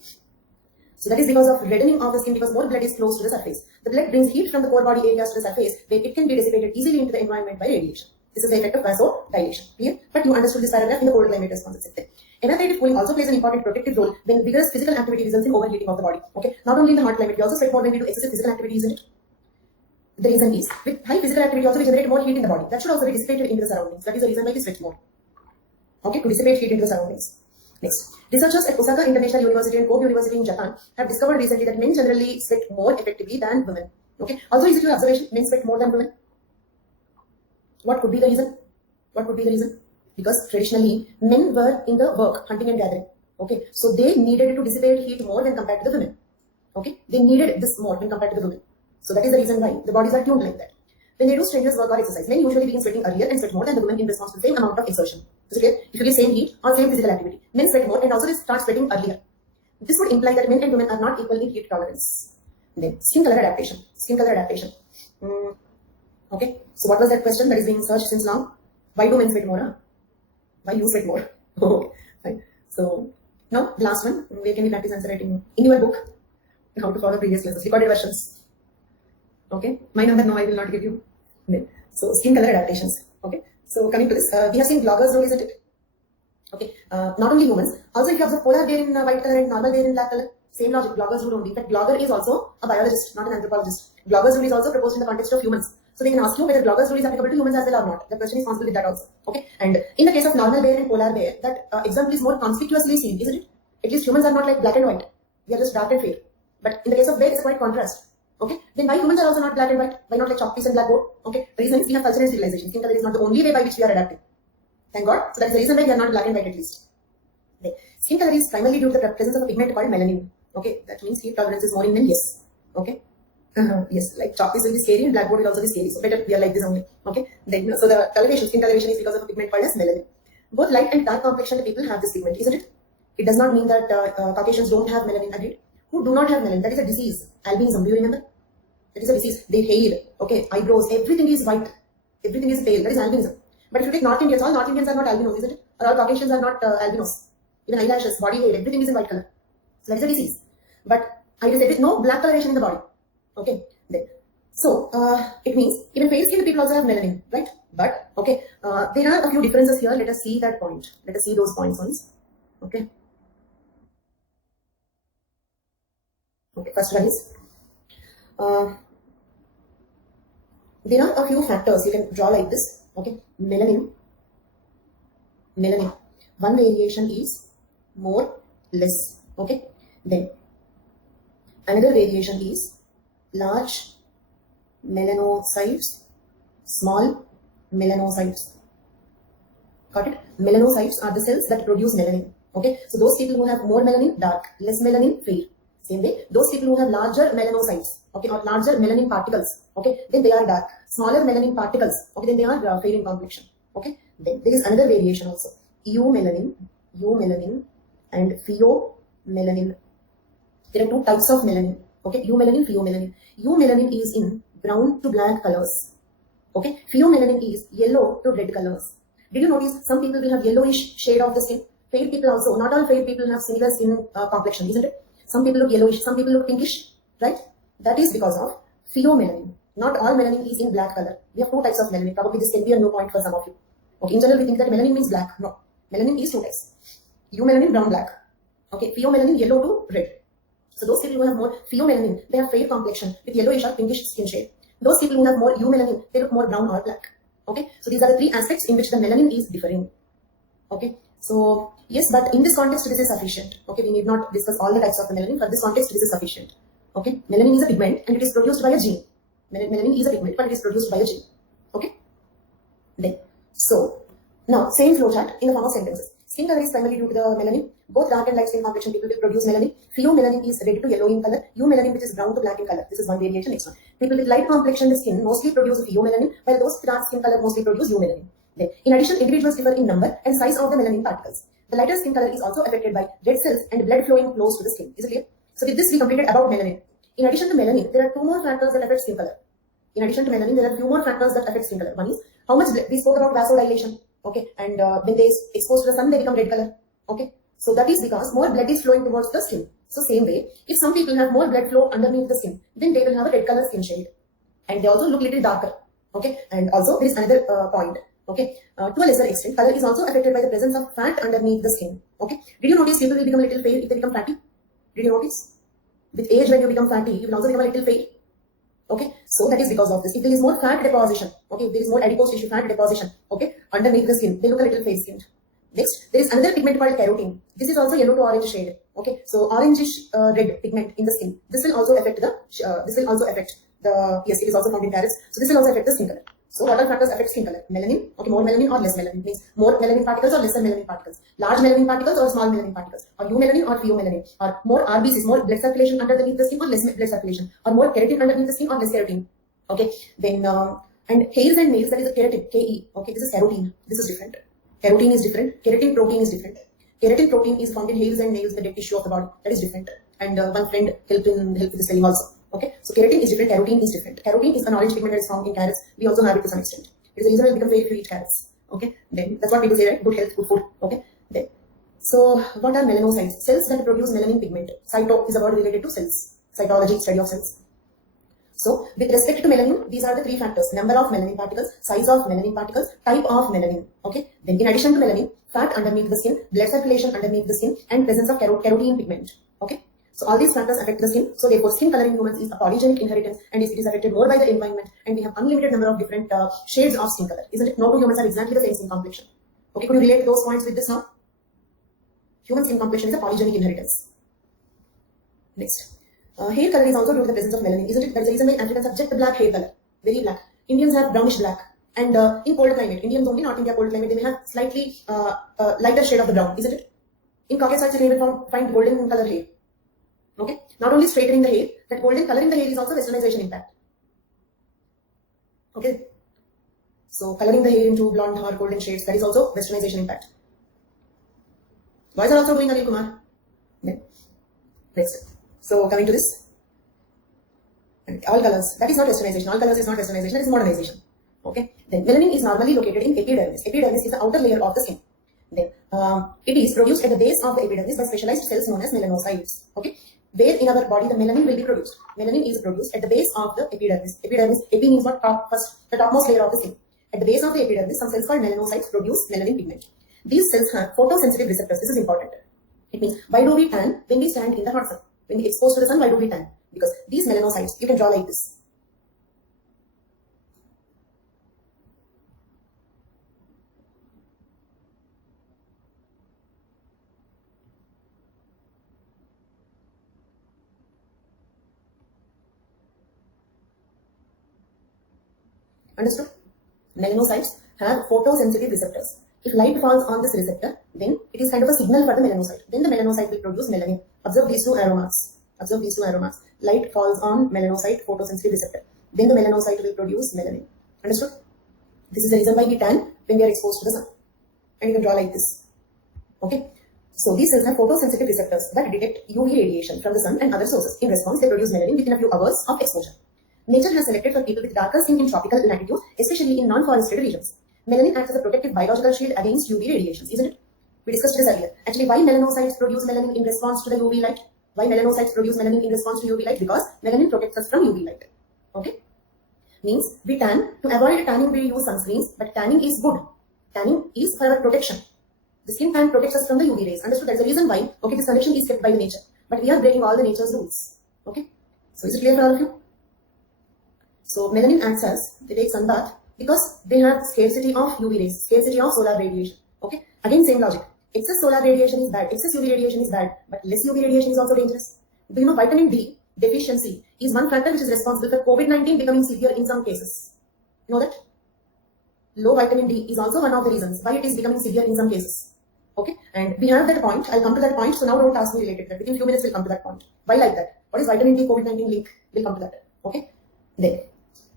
So that is because of reddening of the skin, because more blood is close to the surface. The blood brings heat from the core body areas to the surface, where it can be dissipated easily into the environment by radiation. This is the effect of vasodilation. Clear? But you understood this paragraph in the cold climate response itself. Evaporative cooling also plays an important protective role when vigorous physical activity results in overheating of the body. Okay, not only in the hot climate, we also sweat more when we do excessive physical activity, isn't it? The reason is, with high physical activity also we generate more heat in the body. That should also be dissipated into the surroundings. That is the reason why we sweat more. Okay, to dissipate heat into the surroundings. Next, researchers at Osaka International University and Kobe University in Japan have discovered recently that men generally sweat more effectively than women. Okay, also is it your observation, men sweat more than women? What could be the reason? What could be the reason? Because traditionally, men were in the work, hunting and gathering. Okay, so they needed to dissipate heat more when compared to the women. Okay, they needed this more when compared to the women. So that is the reason why the bodies are tuned like that. When they do strenuous work or exercise, men usually begin sweating earlier and sweat more than the women in response to the same amount of exertion. Is it clear? If you give same heat or same physical activity, men sweat more and also they start sweating earlier. This would imply that men and women are not equal in heat tolerance. Then skin color adaptation. Skin color adaptation. Okay, so what was that question that is being searched since long? Why do men sweat more? Huh? Why you sweat more? Okay, fine. So now the last one, where can you practice answer writing in your book? How to follow previous classes, recorded versions. Okay, my number no, I will not give you. So skin color adaptations. Okay, so coming to this, we have seen bloggers role, isn't it? Okay, not only humans, also if you observe polar bear in white color and normal bear in black color, same logic, bloggers rule only. In fact, blogger is also a biologist, not an anthropologist. Bloggers rule is also proposed in the context of humans. So they can ask you whether bloggers rule is applicable to humans as well or not. The question is possible with that also. Okay, and in the case of normal bear and polar bear, that example is more conspicuously seen, isn't it? At least humans are not like black and white; they are just dark and fair. But in the case of bear, it's quite contrast. Okay, then why humans are also not black and white? Why not like chalk piece and blackboard? Okay, the reason is we have culture and civilization. Skin color is not the only way by which we are adapting. Thank God. So that's the reason why we are not black and white at least. Okay. Skin color is primarily due to the presence of a pigment called melanin. Okay, that means heat tolerance is more in men. Yes. Okay. Yes, like chalk piece will be scary and blackboard will also be scary. So better we are like this only. Okay. Then so the coloration, skin coloration is because of a pigment called as melanin. Both light and dark complexion people have this pigment, isn't it? It does not mean that Caucasians don't have melanin. Agreed? Who do not have melanin? That is a disease. Albinism. Do you remember? It is a disease. Their hair, okay, eyebrows, everything is white. Everything is pale. That is albinism. But if you take North Indians, all North Indians are not albinos, isn't it? Or all Caucasians are not albinos. Even eyelashes, body hair, everything is in white color. So that is a disease. But I just said it, no black coloration in the body. Okay. Then. So it means even fair skinned people also have melanin, right? But okay, there are a few differences here. Let us see that point. Let us see those points once. Okay. Okay. First one is there are a few factors you can draw like this. Okay. Melanin. One variation is more, less. Okay. Then another variation is large melanocytes, small melanocytes. Got it? Melanocytes are the cells that produce melanin. Okay. So those people who have more melanin, dark, less melanin, fair. Same way, those people who have larger melanocytes, okay, or larger melanin particles, okay, then they are dark. Smaller melanin particles, okay, then they are fair in complexion. Okay. Then there is another variation also. Eumelanin, and pheomelanin. There are two types of melanin. Okay, eumelanin, pheomelanin. Eumelanin is in brown to black colors. Okay, pheomelanin is yellow to red colors. Did you notice some people will have yellowish shade of the skin? Fair people also. Not all fair people have similar skin complexion, isn't it? Some people look yellowish, some people look pinkish, right? That is because of pheomelanin. Not all melanin is in black color. We have two types of melanin. Probably this can be a new point for some of you. Okay, in general we think that melanin means black. No, melanin is two types. Eumelanin, brown, black. Okay, pheomelanin, yellow to red. So those people who have more pheomelanin, they have fair complexion with yellowish or pinkish skin shade. Those people who have more eumelanin, they look more brown or black. Okay, so these are the three aspects in which the melanin is differing. Okay, so yes, but in this context this is sufficient. Okay, we need not discuss all the types of the melanin. For this context this is sufficient. Okay, melanin is a pigment and it is produced by a gene. Melanin is a pigment but it is produced by a gene. Okay, then so now same flowchart in the form of sentences. Skin color is primarily due to the melanin. Both dark and light skin complexion people will produce melanin. Pheomelanin is red to yellow in color. Eumelanin, which is brown to black in color. This is one variation. Next one. People with light complexion skin mostly produce pheomelanin, while those with dark skin color mostly produce eumelanin. Then, in addition, individuals differ in number and size of the melanin particles. The lighter skin color is also affected by red cells and blood flowing close to the skin. Is it clear? So with this we completed about melanin. In addition to melanin, there are two more factors that affect skin color. In addition to melanin, there are few more factors that affect skin color. One is how much we spoke about vasodilation. Okay, and when they expose to the sun, they become red color. Okay, so that is because more blood is flowing towards the skin. So same way, if some people have more blood flow underneath the skin, then they will have a red color skin shade, and they also look little darker. Okay, and also there is another point. Okay, to a lesser extent, color is also affected by the presence of fat underneath the skin. Okay, did you notice people will become a little pale if they become fatty? Did you notice? With age, when you become fatty, you will also become a little pale. Okay, so that is because of this. If there is more fat deposition, okay, if there is more adipose tissue fat deposition, okay, underneath the skin, they look a little pale skinned. Next, there is another pigment called carotene. This is also yellow to orange shade. Okay, so orangish red pigment in the skin. This will also affect the. Yes, it is also found in carrots. So this will also affect the skin color. So what are factors affect skin color? Melanin, okay, more melanin or less melanin means more melanin particles or lesser melanin particles, large melanin particles or small melanin particles, or eumelanin or pheomelanin, or more RBCs, more blood circulation underneath the skin or less blood circulation, or more keratin underneath the skin or less keratin. Okay, then and hairs and nails, that is a keratin, KE. Okay, this is carotene. This is different. Carotene is different. Keratin protein is different. Keratin protein is found in hairs and nails, the dead tissue of the body. That is different. And one friend helped with the spelling also. Okay, so keratin is different. Carotene is different. Carotene is an orange pigment that is found in carrots. We also have it to some extent. It is the reason we become very if you eat carrots. Okay, then that's what people say, right? Good health, good food. Okay, then. So what are melanocytes? Cells that produce melanin pigment. Cyto is a word related to cells. Cytology, study of cells. So with respect to melanin, these are the three factors: number of melanin particles, size of melanin particles, type of melanin. Okay. Then in addition to melanin, fat underneath the skin, blood circulation underneath the skin, and presence of carotene pigment. Okay. So all these factors affect the skin. So therefore, skin color in humans is a polygenic inheritance, and it is affected more by the environment. And we have unlimited number of different shades of skin color, isn't it? No two humans are exactly the same skin complexion. Okay, could you relate those points with this now? Human skin complexion is a polygenic inheritance. Next. Hair color is also due to the presence of melanin, isn't it? That is the reason why Africans have jet black hair color, very black. Indians have brownish black, and in cold climate, Indians only, not India cold climate, they may have slightly lighter shade of the brown, isn't it? In Caucasus, you will find golden color hair. Okay, not only straightening the hair, that golden color in the hair is also westernization impact. Okay, so coloring the hair into blonde or golden shades, that is also westernization impact. Boys are also doing Anil Kumar. Then, next. So coming to this, And all colors, that is not westernization. All colors is not westernization, that is modernization. Okay. Then melanin is normally located in epidermis. Epidermis is the outer layer of the skin. Then it is produced at the base of the epidermis by specialized cells known as melanocytes. Okay. Where in our body the melanin will be produced. Melanin is produced at the base of the epidermis. Epidermis, epi means what? Top, first, the topmost layer of the skin. At the base of the epidermis, some cells called melanocytes produce melanin pigment. These cells have photosensitive receptors. This is important. It means, why do we tan when we stand in the hot sun? When we expose to the sun, why do we tan? Because these melanocytes, you can draw like this. Understood? Melanocytes have photosensitive receptors. If light falls on this receptor, then it is kind of a signal for the melanocyte. Then the melanocyte will produce melanin. Observe these two arrow marks. Observe these two arrow marks. Light falls on melanocyte photosensitive receptor. Then the melanocyte will produce melanin. Understood? This is the reason why we tan when we are exposed to the sun. And you can draw like this. Okay? So these cells have photosensitive receptors that detect UV radiation from the sun and other sources. In response, they produce melanin within a few hours of exposure. Nature has selected for people with darker skin in tropical latitudes, especially in non-forested regions. Melanin acts as a protective biological shield against UV radiations, isn't it? We discussed this earlier. Actually, why melanocytes produce melanin in response to the UV light? Why melanocytes produce melanin in response to UV light? Because melanin protects us from UV light. Okay? Means we tan. To avoid tanning, we use sunscreens, but tanning is good. Tanning is for our protection. The skin tan protects us from the UV rays. Understood? That's the reason why, okay, this connection is kept by nature. But we are breaking all the nature's rules. Okay? So is it clear for all of you? So melanin acts as, they take sun bath because they have scarcity of UV rays, scarcity of solar radiation. Okay? Again, same logic. Excess solar radiation is bad, excess UV radiation is bad, but less UV radiation is also dangerous. Do you know vitamin D deficiency is one factor which is responsible for COVID-19 becoming severe in some cases? You know that? Low vitamin D is also one of the reasons why it is becoming severe in some cases. Okay? And we have that point. I'll come to that point. So now don't ask me related to that. Within a few minutes we'll come to that point. Why like that? What is vitamin D COVID-19 link? We'll come to that. Okay? Then.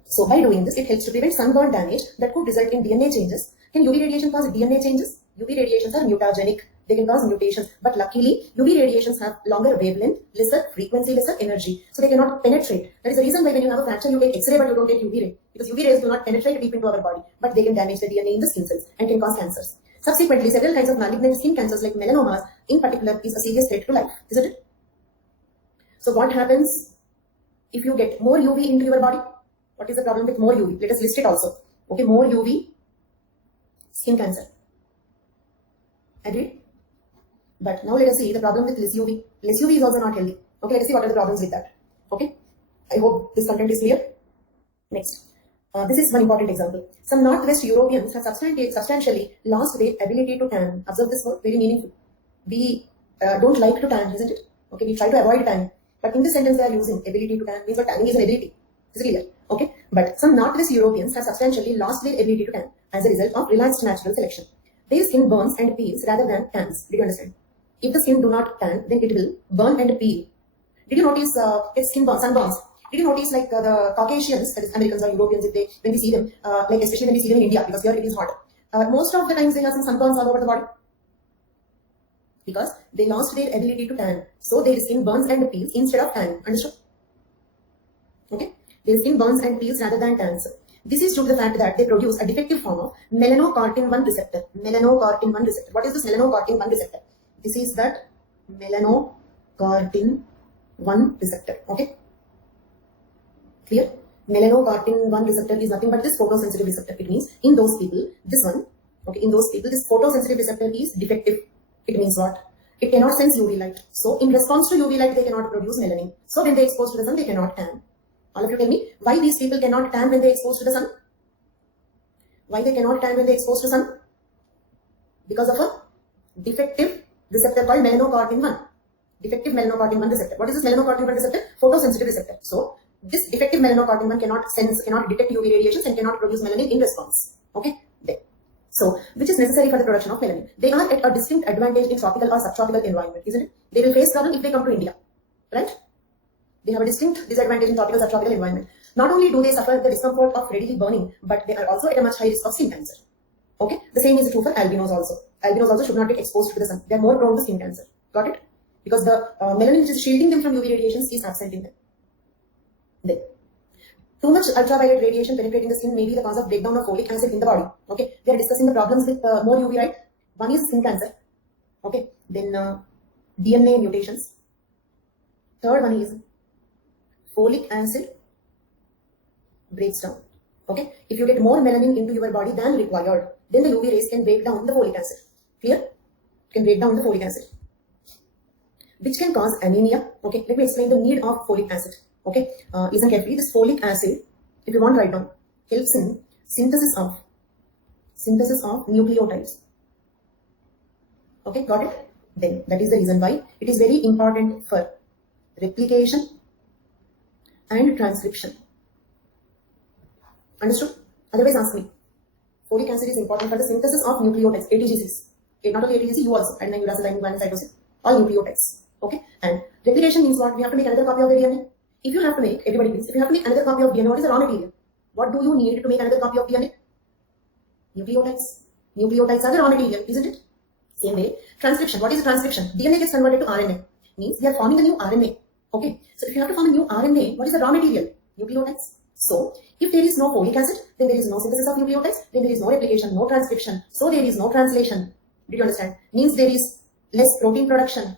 So by doing this, it helps to prevent sunburn damage that could result in DNA changes. Can UV radiation cause DNA changes? UV radiations are mutagenic. They can cause mutations. But luckily, UV radiations have longer wavelength, lesser frequency, lesser energy. So they cannot penetrate. That is the reason why when you have a fracture, you get X-ray but you don't get UV ray. Because UV rays do not penetrate deep into our body. But they can damage the DNA in the skin cells and can cause cancers. Subsequently, several kinds of malignant skin cancers like melanomas in particular is a serious threat to life. Isn't it? So what happens if you get more UV into your body? What is the problem with more UV? Let us list it also. Okay, more UV, skin cancer. Agreed? But now let us see the problem with less UV. Less UV is also not healthy. Okay, let us see what are the problems with that. Okay, I hope this content is clear. Next, this is one important example. Some Northwest Europeans have substantially lost their ability to tan. Observe this word, very meaningful. We don't like to tan, isn't it? Okay, we try to avoid tanning. But in this sentence they are using ability to tan, means what tanning is an ability. Is it clear? Okay, but some Northwest Europeans have substantially lost their ability to tan as a result of relaxed natural selection. Their skin burns and peels rather than tans. Did you understand? If the skin do not tan, then it will burn and peel. Did you notice its skin burns, sunburns? Did you notice like the Caucasians, that is Americans or Europeans, if they, when we see them, like especially when we see them in India, because here it is hot, most of the times they have some sunburns all over the body. Because they lost their ability to tan. So their skin burns and peels instead of tan. Understood? Okay? Their skin burns and peels rather than tans. This is due to the fact that they produce a defective form of melanocortin-1 receptor. Melanocortin-1 receptor. What is this melanocortin-1 receptor? This is that melanocortin-1 receptor. Okay? Clear? Melanocortin-1 receptor is nothing but this photosensitive receptor. It means in those people, this one, okay, in those people, this photosensitive receptor is defective. It means what? It cannot sense UV light. So in response to UV light, they cannot produce melanin. So when they expose to the sun, they cannot tan. All of you tell me, why these people cannot tan when they expose to the sun? Why they cannot tan when they expose to the sun? Because of a defective receptor called melanocortin-1. Defective melanocortin-1 receptor. What is this melanocortin-1 receptor? Photosensitive receptor. So this defective melanocortin-1 cannot sense, cannot detect UV radiations and cannot produce melanin in response. Okay? There. So, which is necessary for the production of melanin. They are at a distinct advantage in tropical or subtropical environment, isn't it? They will face problem if they come to India, right? They have a distinct disadvantage in tropical subtropical environment. Not only do they suffer the discomfort of readily burning, but they are also at a much high risk of skin cancer. Okay? The same is true for albinos also. Albinos also should not get exposed to the sun. They are more prone to skin cancer. Got it? Because the melanin which is shielding them from UV radiations is absent in them. Then, Too much ultraviolet radiation penetrating the skin may be the cause of breakdown of folic acid in the body. Okay, we are discussing the problems with more UV, right? One is skin cancer. Okay, then DNA mutations. Third one is folic acid breaks down. Okay, if you get more melanin into your body than required, then the UV rays can break down the folic acid. Clear? Can break down the folic acid, which can cause anemia. Okay, let me explain the need of folic acid. Okay, listen carefully. This folic acid, if you want to write down, helps in synthesis of nucleotides. Okay, got it? Then that is the reason why it is very important for replication and transcription. Understood? Otherwise, ask me. Folic acid is important for the synthesis of nucleotides, ATGCs. Okay, not only ATGC, you also adenine, uracil, thymine, cytosine, all nucleotides. Okay, and replication means what? We have to make another copy of the DNA. If you have to make, everybody please, if you have to make another copy of DNA, what is the raw material? What do you need to make another copy of DNA? Nucleotides. Nucleotides are the raw material, isn't it? Same way, transcription. What is transcription? DNA gets converted to RNA. Means we are forming a new RNA. Okay, so if you have to form a new RNA, what is the raw material? Nucleotides. So, if there is no folic acid, then there is no synthesis of nucleotides, then there is no replication, no transcription. So, there is no translation. Did you understand? Means there is less protein production,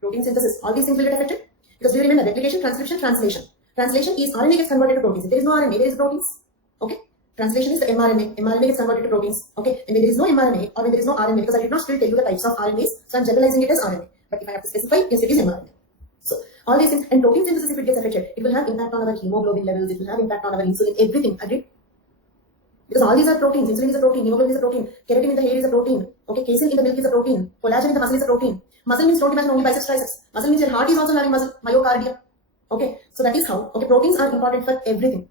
protein synthesis. All these things will get affected. Because do you remember replication, transcription, translation? Translation is RNA gets converted to proteins. If there is no RNA, there is proteins. Okay. Translation is the mRNA. mRNA gets converted to proteins. Okay. And when there is no mRNA or when there is no RNA, because I did not still tell you the types of RNAs, so I'm generalizing it as RNA. But if I have to specify, yes, it is mRNA. So all these things, and protein synthesis, if it gets affected, it will have impact on our hemoglobin levels. It will have impact on our insulin, everything. Agreed? Because all these are proteins. Insulin is a protein. Hemoglobin is a protein. Keratin in the hair is a protein. Okay. Casein in the milk is a protein. Collagen in the muscle is a protein. Muscle means don't imagine only biceps, triceps. Muscle means your heart is also having muscle, myocardia. Okay, so that is how. Okay, proteins are important for everything.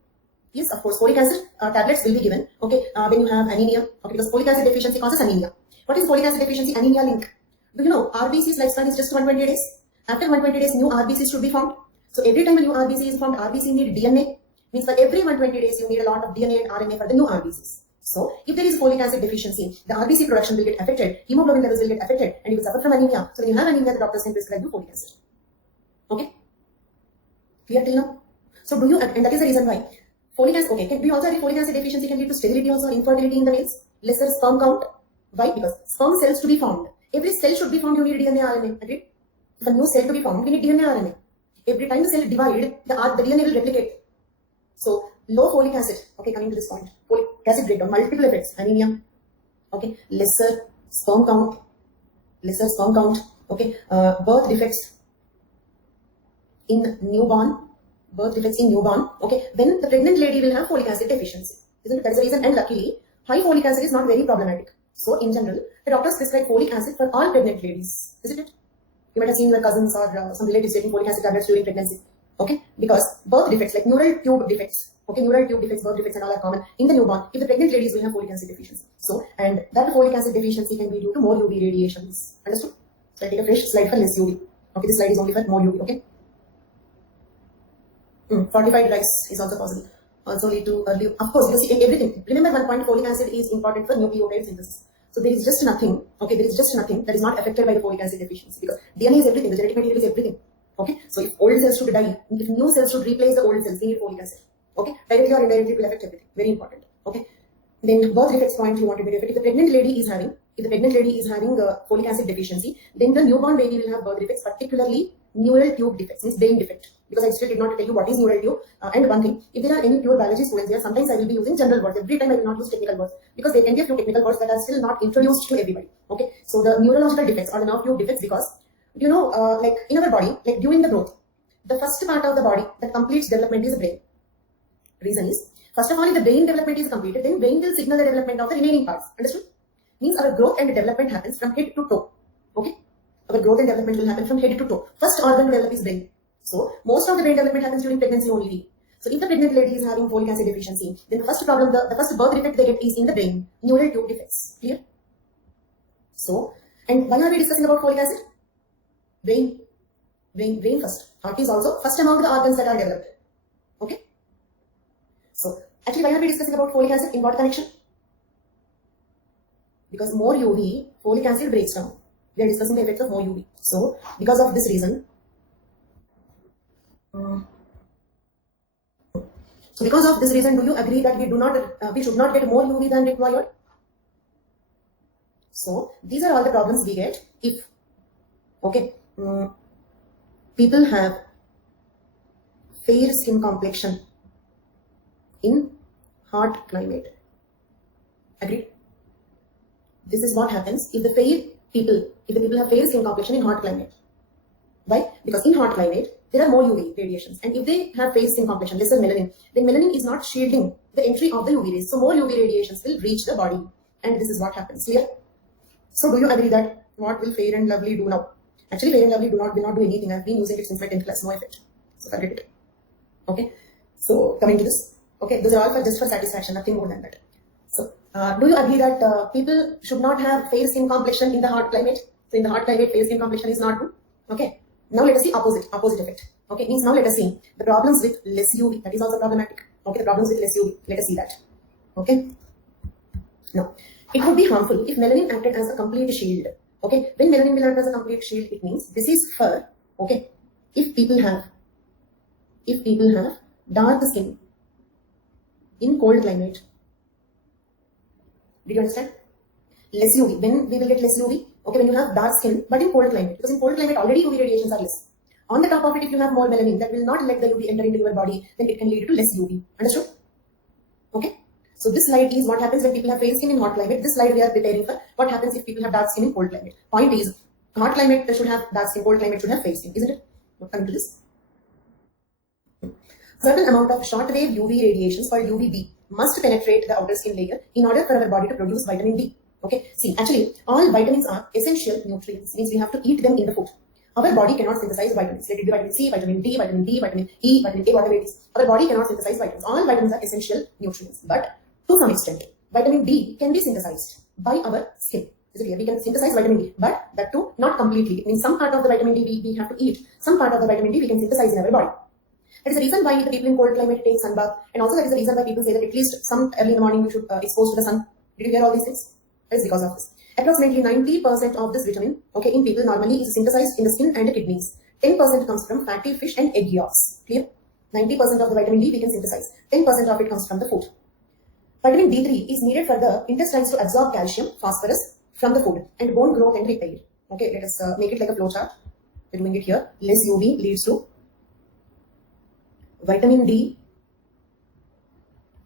Yes, of course, folic acid tablets will be given. Okay, when you have anemia. Okay, because folic acid deficiency causes anemia. What is folic acid deficiency anemia link? Do you know RBC's lifespan is just 120 days? After 120 days, new RBCs should be formed. So every time a new RBC is formed, RBC need DNA. Means for every 120 days, you need a lot of DNA and RNA for the new RBCs. So if there is folic acid deficiency, the RBC production will get affected, hemoglobin levels will get affected, and you will suffer from anemia. So when you have anemia, the doctors can prescribe you folic acid. Okay? Clear till now? So do you, and that is the reason why folic acid, okay, we also have folic acid deficiency can lead to sterility also, infertility in the males, lesser sperm count. Why? Because sperm cells to be formed. Every cell should be formed, you need DNA, RNA. Agreed? If a new cell to be formed, we need DNA, RNA. Every time the cell divide, the DNA will replicate. So low folic acid, okay, coming to this point, folic acid breakdown, multiple effects, anemia, okay, lesser sperm count, okay, birth defects in newborn, okay, then the pregnant lady will have folic acid deficiency, isn't it? That's the reason, and luckily, high folic acid is not very problematic. So in general, the doctors prescribe folic acid for all pregnant ladies, isn't it? You might have seen your cousins or some relatives taking folic acid tablets during pregnancy. Okay, because birth defects like neural tube defects, okay, neural tube defects, birth defects and all are common in the newborn if the pregnant ladies will have folic acid deficiency. So, and that folic acid deficiency can be due to more UV radiations. Understood? So I take a fresh slide for less UV. Okay, this slide is only for more UV. Okay. Fortified rice is also possible. Also lead to early, of course, you see in everything. Remember one point, folic acid is important for nucleotide synthesis. So there is just nothing, okay, there is just nothing that is not affected by the folic acid deficiency because DNA is everything, the genetic material is everything. Okay, so if old cells should die, if new cells should replace the old cells, we need folic acid. Okay, directly or indirectly it will affect everything. Very important. Okay, then birth defects point you want to be defect. If the pregnant lady is having, the folic acid deficiency, then the newborn baby will have birth defects, particularly neural tube defects, means brain defect. Because I still did not tell you what is neural tube. And one thing, if there are any pure biology students here, sometimes I will be using general words. Every time I will not use technical words because there can be a few technical words that are still not introduced to everybody. Okay, so the neurological defects or the nerve tube defects, because you know, like in our body, like during the growth, the first part of the body that completes development is the brain. Reason is, first of all, if the brain development is completed, then brain will signal the development of the remaining parts. Understood? Means our growth and development happens from head to toe. Okay? Our growth and development will happen from head to toe. First organ to develop is brain. So, most of the brain development happens during pregnancy only. So, if the pregnant lady is having folic acid deficiency, then the first problem, the first birth defect they get is in the brain. Neural tube defects. Clear? So, and why are we discussing about folic acid? Brain first. Heart is also first among the organs that are developed. Okay? So, actually, why are we discussing about folic acid? In what connection? Because more UV, folic acid breaks down. We are discussing the effects of more UV. So, because of this reason, So because of this reason, do you agree that we should not get more UV than required? So these are all the problems we get if people have fair skin complexion in hot climate. Agreed? This is what happens if the people have fair skin complexion in hot climate. Why? Because in hot climate there are more UV radiations, and if they have fair skin complexion, lesser melanin, then melanin is not shielding the entry of the UV rays. So more UV radiations will reach the body, and this is what happens here. So do you agree that what will Fair and Lovely do now? Actually, Fair and Lovely will not do anything. I've been using it since my 10th class, no effect. So forget it. Okay. So coming to this. Okay, those are all just for satisfaction, nothing more than that. So do you agree that people should not have fair skin complexion in the hot climate? So in the hot climate, fair skin complexion is not good. Okay. Now let us see opposite effect. Okay, means now let us see the problems with less UV. That is also problematic. Okay, the problems with less UV. Let us see that. Okay. Now, it would be harmful if melanin acted as a complete shield. Okay, when melanin will act as a complete shield, it means this is for, okay, if people have dark skin in cold climate. Did you understand? Less UV. When we will get less UV? Okay, when you have dark skin, but in cold climate, because in cold climate already UV radiations are less. On the top of it, if you have more melanin, that will not let the UV enter into your body, then it can lead to less UV. Understood? Okay. So this slide is what happens when people have fair skin in hot climate. This slide we are preparing for what happens if people have dark skin in cold climate. Point is, hot climate should have dark skin, cold climate should have fair skin, isn't it? Coming to this. Certain amount of shortwave UV radiations called UVB must penetrate the outer skin layer in order for our body to produce vitamin D. Okay, see, actually, all vitamins are essential nutrients, means we have to eat them in the food. Our body cannot synthesize vitamins. Let it be vitamin C, vitamin D, vitamin E, vitamin A, whatever it is. Our body cannot synthesize vitamins. All vitamins are essential nutrients, but to some extent, vitamin D can be synthesized by our skin. Is it clear? We can synthesize vitamin D, but that too not completely. It means some part of the vitamin D we have to eat. Some part of the vitamin D we can synthesize in our body. That is the reason why the people in cold climate take sunbath, and also that is the reason why people say that at least some early in the morning we should expose to the sun. Did you hear all these things? That is because of this. Approximately 90% of this vitamin, okay, in people normally is synthesized in the skin and the kidneys. 10% comes from fatty fish and egg yolks. Clear? 90% of the vitamin D we can synthesize. 10% of it comes from the food. Vitamin D3 is needed for the intestines to absorb calcium, phosphorus from the food and bone growth and repair. Okay, let us make it like a flowchart. We're doing it here. Less UV leads to vitamin D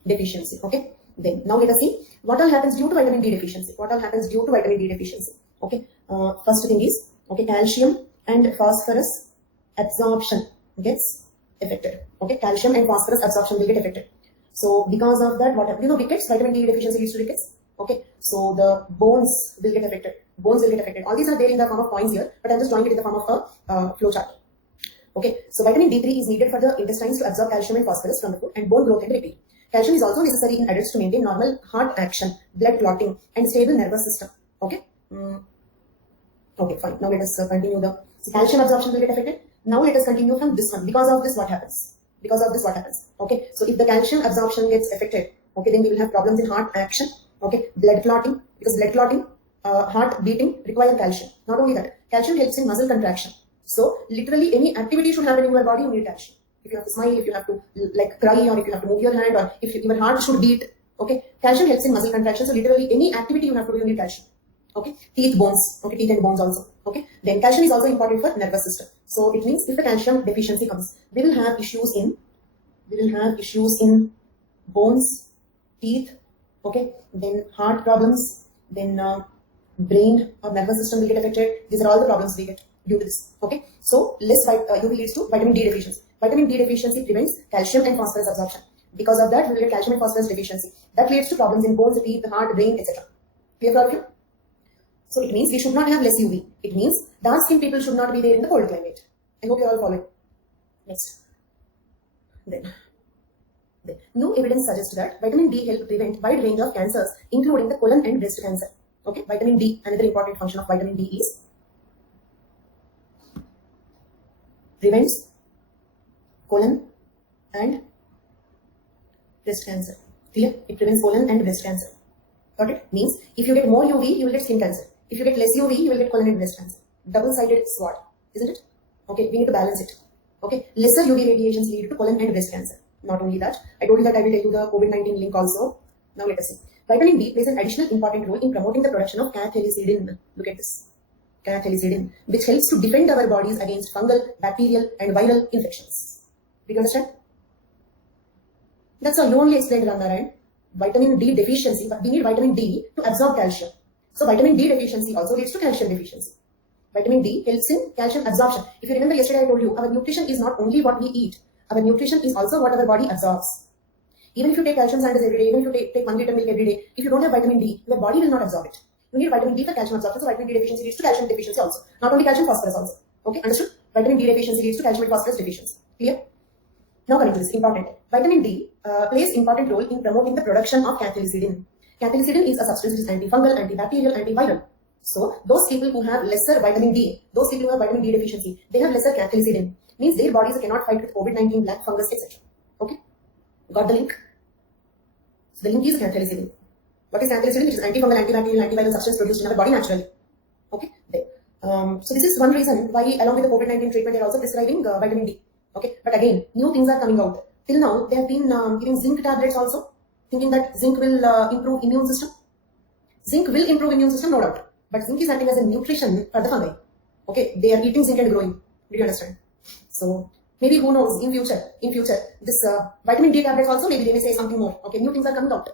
deficiency. Okay, then now let us see what all happens due to vitamin D deficiency. What all happens due to vitamin D deficiency? Okay, first thing is, okay, calcium and phosphorus absorption gets affected. Okay, calcium and phosphorus absorption will get affected. So because of that, what happens? You know, rickets, vitamin D deficiency leads to rickets. Okay, so the bones will get affected. Bones will get affected. All these are there in the form of points here, but I'm just drawing it in the form of a flowchart. Okay, so vitamin D3 is needed for the intestines to absorb calcium and phosphorus from the food and bone growth and repair. Calcium is also necessary in adults to maintain normal heart action, blood clotting, and stable nervous system. Okay. Okay, fine. Now let us continue the calcium absorption will get affected. Now let us continue from this one. Because of this, what happens? Because of this, what happens? Okay. So if the calcium absorption gets affected, okay, then we will have problems in heart action. Okay, blood clotting, because blood clotting, heart beating require calcium. Not only that, calcium helps in muscle contraction. So literally any activity should happen in your body, you need calcium. If you have to smile, if you have to like cry, or if you have to move your hand, or if your heart should beat, okay, calcium helps in muscle contraction. So literally any activity you have to do, you need calcium. Okay, teeth, bones, okay, teeth and bones also. Okay, then calcium is also important for nervous system. So it means if the calcium deficiency comes, we will have issues in bones, teeth, okay, then heart problems, then brain or nervous system will get affected. These are all the problems we get due to this. Okay, so less UV leads to vitamin D deficiency. Vitamin D deficiency prevents calcium and phosphorus absorption. Because of that, we will get calcium and phosphorus deficiency. That leads to problems in bones, teeth, heart, brain, etc. Clear for you? So it means we should not have less UV. It means dark skin people should not be there in the cold climate. I hope you all follow. Next. Then new evidence suggests that vitamin D helps prevent wide range of cancers, including the colon and breast cancer. Okay, vitamin D, another important function of vitamin D is prevents colon and breast cancer. Clear? It prevents colon and breast cancer. Got it? Means if you get more UV, you will get skin cancer. If you get less UV, you will get colon and breast cancer. Double-sided sword, isn't it? Okay, we need to balance it. Okay, lesser UV radiations lead to colon and breast cancer. Not only that, I told you that I will take you the COVID-19 link also. Now let us see. Vitamin D plays an additional important role in promoting the production of cathelicidin. Look at this. Cathelicidin, which helps to defend our bodies against fungal, bacterial and viral infections. Do you understand? That's all. You only explained Ranga. Vitamin D deficiency, but we need vitamin D to absorb calcium. So vitamin D deficiency also leads to calcium deficiency. Vitamin D helps in calcium absorption. If you remember yesterday I told you, our nutrition is not only what we eat. Our nutrition is also what our body absorbs. Even if you take calcium sandwich every day, even if you take 1 liter milk every day, if you don't have vitamin D, your body will not absorb it. You need vitamin D for calcium absorption, so vitamin D deficiency leads to calcium deficiency also. Not only calcium, phosphorus also. Okay, understood? Vitamin D deficiency leads to calcium and phosphorus deficiency. Clear? Now coming to this, important. Vitamin D plays important role in promoting the production of cathelicidin. Cathelicidin is a substance which is antifungal, antibacterial, antiviral. So those people who have lesser vitamin D, those people who have vitamin D deficiency, they have lesser cathelicidin. Means their bodies cannot fight with COVID-19, black fungus, etc. Okay? Got the link? So the link is cathelicidin. What is cathelicidin? Which is antifungal, antibacterial, antiviral substance produced in our body naturally. Okay? There. So this is one reason why along with the COVID-19 treatment they are also prescribing vitamin D. Okay? But again, new things are coming out. Till now, they have been giving zinc tablets also, thinking that zinc will improve immune system. Zinc will improve immune system, no doubt. But zinc is acting as a nutrition for the fungi. Okay? They are eating zinc and growing. Did you understand? So maybe who knows, in future, this vitamin D tablets also, maybe they may say something more. Okay, new things are coming out.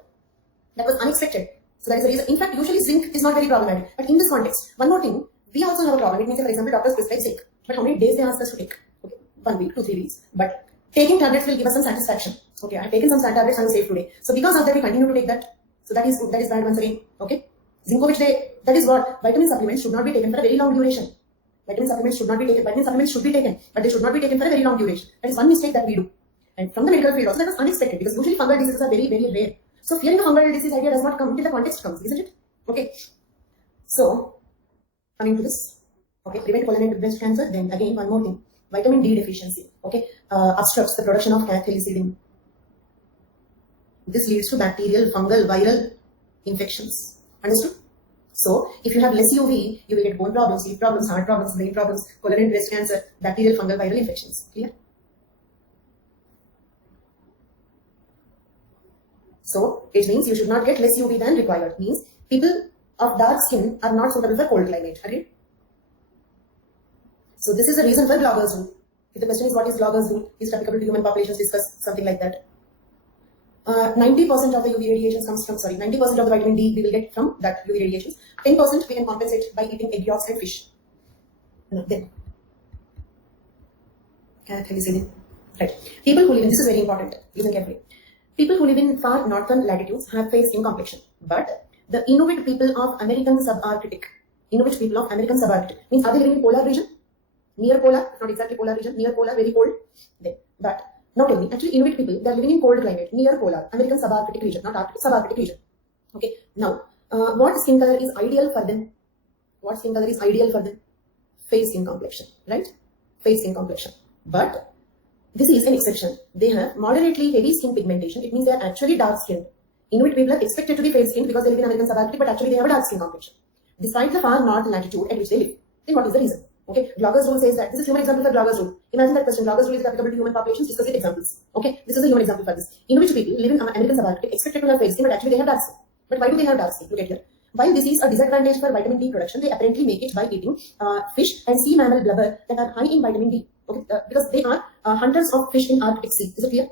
That was unexpected. So that is the reason. In fact, usually zinc is not very problematic. But in this context, one more thing, we also have a problem. It means, for example, doctors prescribe zinc. But how many days they ask us to take? Okay, 1 week, 2, 3 weeks. But taking tablets will give us some satisfaction. Okay, I have taken some tablets and I'm safe today. So because of that, we continue to take that. So that is bad once again. Okay, Zinco, that is what vitamin supplements should not be taken for a very long duration. Vitamin supplements should not be taken. Vitamin supplements should be taken, but they should not be taken for a very long duration. That is one mistake that we do. And from the medical field also, that was unexpected because usually fungal diseases are very, very rare. So fearing a fungal disease idea does not come until the context comes, isn't it? Okay. So coming to this, okay, prevent colon and breast cancer. Then again, one more thing, vitamin D deficiency. Okay, obstructs the production of cathelicidin. This leads to bacterial, fungal, viral infections. Understood? So, if you have less UV, you will get bone problems, sleep problems, heart problems, brain problems, colon and breast cancer, bacterial, fungal, viral infections. Clear? So, it means you should not get less UV than required. Means people of dark skin are not suitable for cold climate. Agreed? So, this is the reason for Glauber's rule. If the question is what is Glauber's rule, is it applicable to human populations, discuss something like that. 90% of the UV radiations comes from, 90% of the vitamin D we will get from that UV radiations. 10% we can compensate by eating egg yolks and fish. Then, right. People who live in, this is very important, listen carefully. People who live in far northern latitudes have fair skin complexion. But the Inuit people of American subarctic, means are they living in polar region? Near polar, not exactly polar region, near polar, very cold. Then, but not only, actually Inuit people, they are living in cold climate, near polar, American subarctic region, not Arctic, subarctic region. Okay, now, what skin color is ideal for them? What skin color is ideal for them? Fair skin complexion, right? Fair skin complexion. But this is an exception. They have moderately heavy skin pigmentation. It means they are actually dark skinned. Inuit people are expected to be fair skinned because they live in American subarctic, but actually they have a dark skin complexion. Despite the far north latitude at which they live. Then what is the reason? Okay, Glauber's rule says that this is human example for Glauber's rule. Imagine that question. Glauber's rule is applicable to human populations. Discuss it examples. Okay, this is a human example for this. Inuit people live in American subarctic, expected to have fair skin, but actually they have dark skin. But why do they have dark skin? Look at here. While this is a disadvantage for vitamin D production, they apparently make it by eating fish and sea mammal blubber that are high in vitamin D. Okay, because they are hunters of fish in Arctic Sea. Is it clear?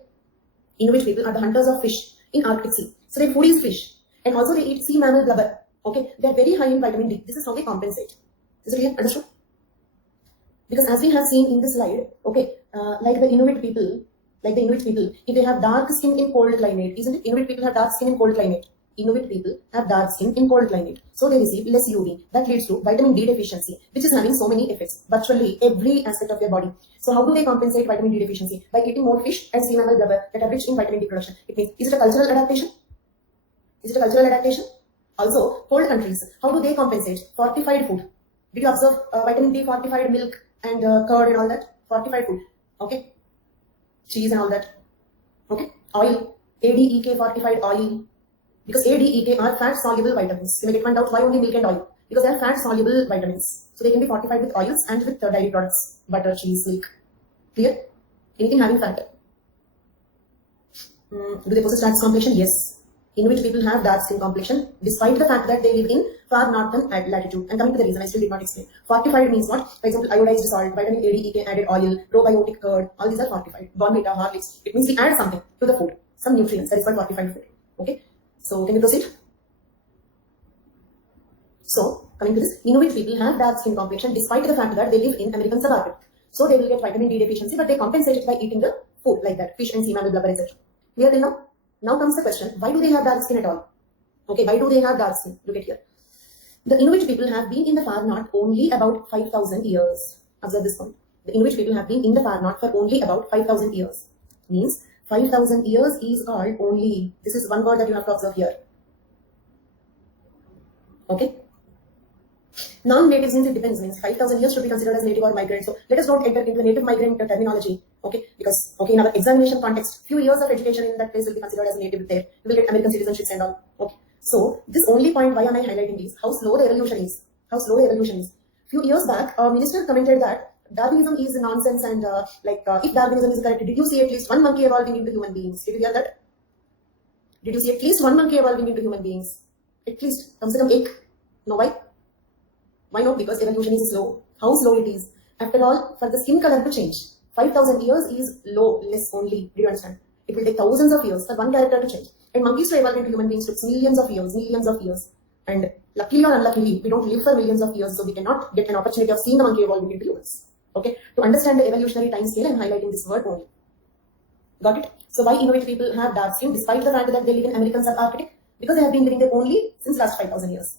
Inuit people are the hunters of fish in Arctic Sea. So their food is fish, and also they eat sea mammal blubber. Okay, they are very high in vitamin D. This is how they compensate. Is it clear? Understood? Because as we have seen in this slide, okay, like the Inuit people, if they have dark skin in cold climate, isn't it? Inuit people have dark skin in cold climate. Inuit people have dark skin in cold climate. So they receive less UV. That leads to vitamin D deficiency, which is having so many effects, virtually every aspect of their body. So how do they compensate vitamin D deficiency? By eating more fish and sea mammal blubber that are rich in vitamin D production. It means, is it a cultural adaptation? Is it a cultural adaptation? Also, cold countries, how do they compensate? Fortified food. Did you observe vitamin D fortified milk and curd and all that? Fortified food. Okay. Cheese and all that. Okay. Oil. ADEK fortified oil. Because ADEK are fat soluble vitamins. You may get one doubt, why only milk and oil? Because they are fat soluble vitamins. So they can be fortified with oils and with dairy products. Butter, cheese, milk. Clear? Anything having fat. Do they possess dark skin complexion? Yes. Inuit people have dark skin complexion despite the fact that they live in far northern latitude. And coming to the reason, I still did not explain. Fortified means what? For example, iodized salt, vitamin A, D, E, added oil, probiotic curd, all these are fortified. Bonvita, Horlicks. It means we add something to the food, some nutrients. That is called fortified food. Okay. So can we proceed? So coming to this, Inuit people have dark skin complexion despite the fact that they live in American subarctic. So they will get vitamin D deficiency, but they compensate it by eating the food like that, fish and sea mammal blubber, etc. Clear till now? Now comes the question, why do they have dark skin at all? Okay, why do they have dark skin? Look at here. The Inuit people have been in the far north only about 5,000 years. Observe this point. The Inuit people have been in the far north for only about 5,000 years. Means 5,000 years is called only. This is one word that you have to observe here. Okay. Non-native means it depends. Means 5,000 years should be considered as native or migrant. So let us not enter into the native migrant terminology. Okay, because in our examination context, few years of education in that place will be considered as a native there. You will get American citizenships and all. Okay. So this only point why am I highlighting these? How slow the evolution is. How slow the evolution is. Few years back, a minister commented that Darwinism is nonsense and if Darwinism is correct, did you see at least one monkey evolving into human beings? Did you hear that? Did you see at least one monkey evolving into human beings? At least, come se kam ek. No, why? Why not? Because evolution is slow. How slow it is. After all, for the skin color to change, 5,000 years is less only. Do you understand? It will take thousands of years for one character to change. And monkeys to evolve into human beings took millions of years. And luckily or unluckily, we don't live for millions of years, so we cannot get an opportunity of seeing the monkey evolving into humans. Okay? To understand the evolutionary time scale, I'm highlighting this word only. Got it? So why Inuit people have dark skin despite the fact that they live in American subarctic? Because they have been living there only since last 5,000 years.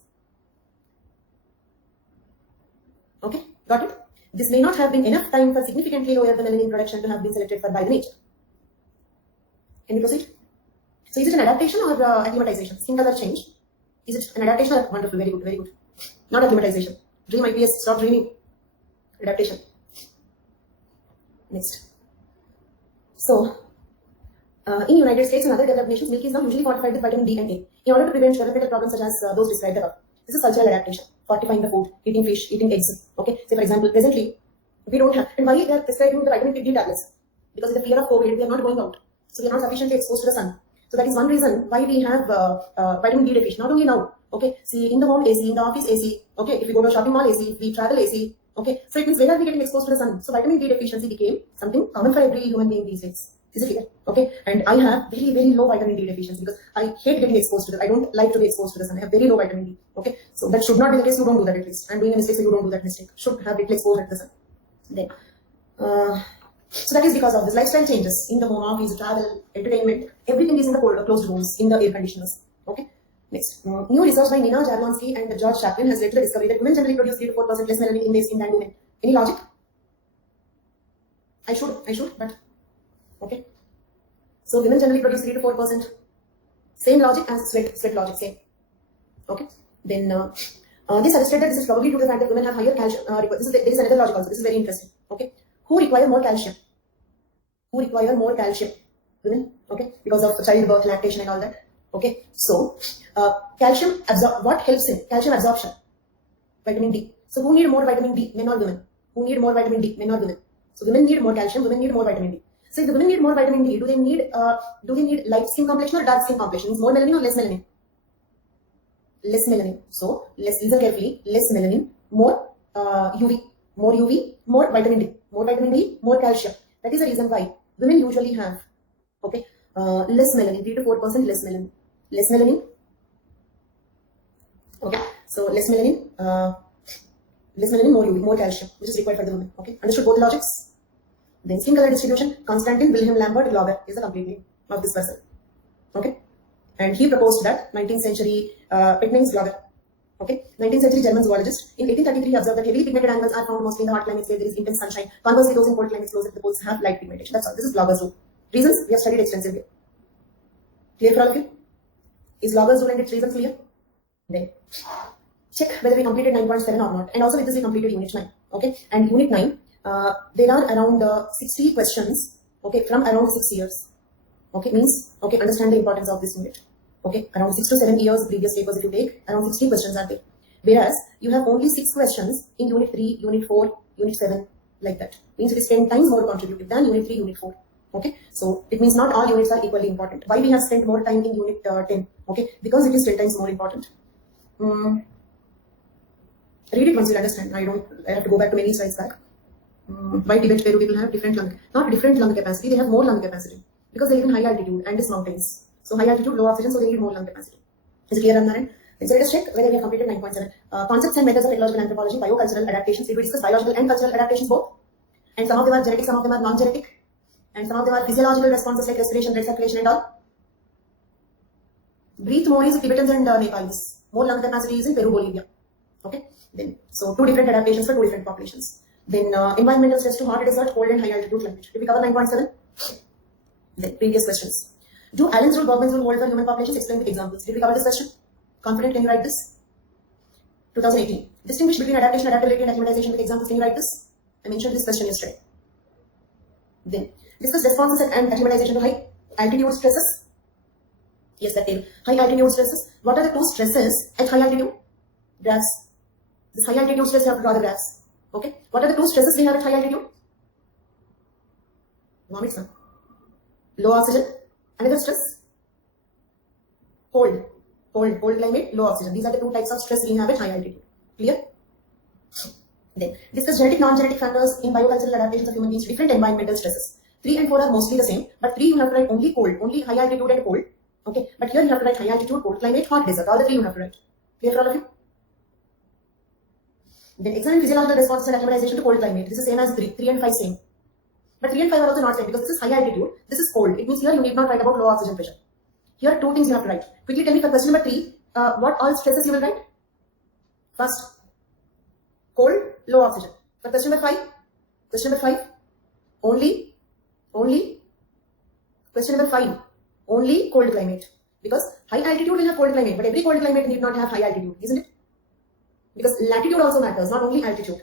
Okay, got it? This may not have been enough time for significantly lower the melanin production to have been selected for by the nature. Can we proceed? So is it an adaptation or acclimatization? Skin color change. Is it an adaptation or wonderful? Very good, very good. Not acclimatization. Dream IPS, stop dreaming. Adaptation. Next. So, in United States and other developed nations, milk is now usually fortified with vitamin D and A in order to prevent developmental problems such as those described above. This is cultural adaptation. Fortifying the food, eating fish, eating eggs. Okay. Say for example, presently we don't have, and why we are prescribing the vitamin D tablets? Because in the fear of COVID, we are not going out, so we are not sufficiently exposed to the sun. So that is one reason why we have vitamin D deficiency. Not only now. Okay. See, in the home AC, in the office AC. Okay. If we go to a shopping mall AC, if we travel AC. Okay. So it means where are we getting exposed to the sun? So vitamin D deficiency became something common for every human being these days. Is it clear? Okay. And I have very, very low vitamin D deficiency because I hate getting exposed to that. I don't like to be exposed to the sun. I have very low vitamin D. Okay. So that should not be the case. You don't do that at least. I'm doing a mistake, so you don't do that mistake. Should have little exposure to the sun. Then, so that is because of this lifestyle changes in the home office, travel, entertainment. Everything is in the closed rooms, in the air conditioners. Okay. Next, new research by Nina Jablonski and George Chaplin has led to the discovery that women generally produce 3 to 4% less melanin in their skin than men. Any logic? I should, but okay. So women generally produce 3 to 4%. Same logic as sweat logic, same. Okay. Then they suggested that this is probably due to the fact that women have higher calcium. There is another logic also. This is very interesting. Okay. Who require more calcium? Who require more calcium? Women. Okay. Because of childbirth, lactation, and all that. Okay. So calcium what helps in calcium absorption? Vitamin D. So who need more vitamin D? Men or women? Who need more vitamin D? Men or women? So women need more calcium. Women need more vitamin D. So if the women need more vitamin D, do they need light skin complexion or dark skin complexion? More melanin or less melanin? Less melanin. So listen carefully. Less melanin, more UV, more vitamin D, more calcium. That is the reason why women usually have less melanin, 3 to 4% less melanin. Less melanin. Okay. So less melanin, more UV, more calcium, which is required for the women. Okay. Understood both the logics? Then skin color distribution, Constantin Wilhelm Lambert Glogger is the complete name of this person. Okay. And he proposed that 19th century Mains+NET Glogger. Okay. 19th century German zoologist. In 1833 he observed that heavily pigmented animals are found mostly in the hot climates where there is intense sunshine. Conversely, those in cold climates closer to the poles have light pigmentation. That's all. This is Glogger's rule. Reasons we have studied extensively. Clear for all of you? Is Glogger's rule and its reasons clear? Then check whether we completed 9.7 or not. And also with this we completed unit 9. Okay. And unit 9. There are around 60 questions, okay, from around 6 years. Okay, means, okay, understand the importance of this unit. Okay, around 6 to 7 years previous papers if you take, around 60 questions are there. Whereas, you have only 6 questions in unit 3, unit 4, unit 7, like that. Means it is 10 times more contributive than unit 3, unit 4. Okay, so it means not all units are equally important. Why we have spent more time in unit 10? Okay, because it is 10 times more important. Read it once you'll understand. I have to go back to many slides back. Why Tibet Peru people have different not different lung capacity, they have more lung capacity because they live in high altitude and these mountains. So high altitude, low oxygen, so they need more lung capacity. Is it clear, Ramnaran? So let us check whether we have completed 9.7. Concepts and methods of ecological anthropology, biocultural adaptations. We will discuss biological and cultural adaptations both. And some of them are genetic, some of them are non-genetic. And some of them are physiological responses like respiration, blood circulation and all. Breathe more is Tibetans and Nepalis. More lung capacity is in Peru, Bolivia. Okay. Then, so 2 different adaptations for 2 different populations. Then environmental stress to hot desert, cold and high altitude climate. Did we cover 9.7? Then previous questions. Do Allen's rule, Bergman's rule hold for human populations? Explain with examples. Did we cover this question? Confident, can you write this? 2018. Distinguish between adaptation, adaptability and acclimatization with examples. Can you write this? I mentioned this question yesterday. Then discuss responses and acclimatization to high altitude stresses. Yes, that table. High altitude stresses. What are the 2 stresses at high altitude? Graphs. This high altitude stress, you have to draw the graphs. Okay. What are the 2 stresses we have at high altitude? Vomits, huh? Low oxygen. Another stress. Cold climate, low oxygen. These are the 2 types of stress we have at high altitude. Clear? Then discuss genetic, non-genetic factors in biocultural adaptations of human beings to different environmental stresses. 3 and 4 are mostly the same, but 3 you have to write only cold, only high altitude and cold. Okay, but here you have to write high altitude, cold climate, hot desert. All the 3 you have to write. Clear for all of you? Then examine physiological responses and acclimatization to cold climate. This is same as 3 and 5 same. But 3 and 5 are also not same because this is high altitude, this is cold. It means here you need not write about low oxygen pressure. Here are 2 things you have to write. Quickly tell me for question number 3, what all stresses you will write? First, cold, low oxygen. For question number 5, only, question number 5, only cold climate. Because high altitude will have cold climate, but every cold climate need not have high altitude, isn't it? Because latitude also matters, not only altitude.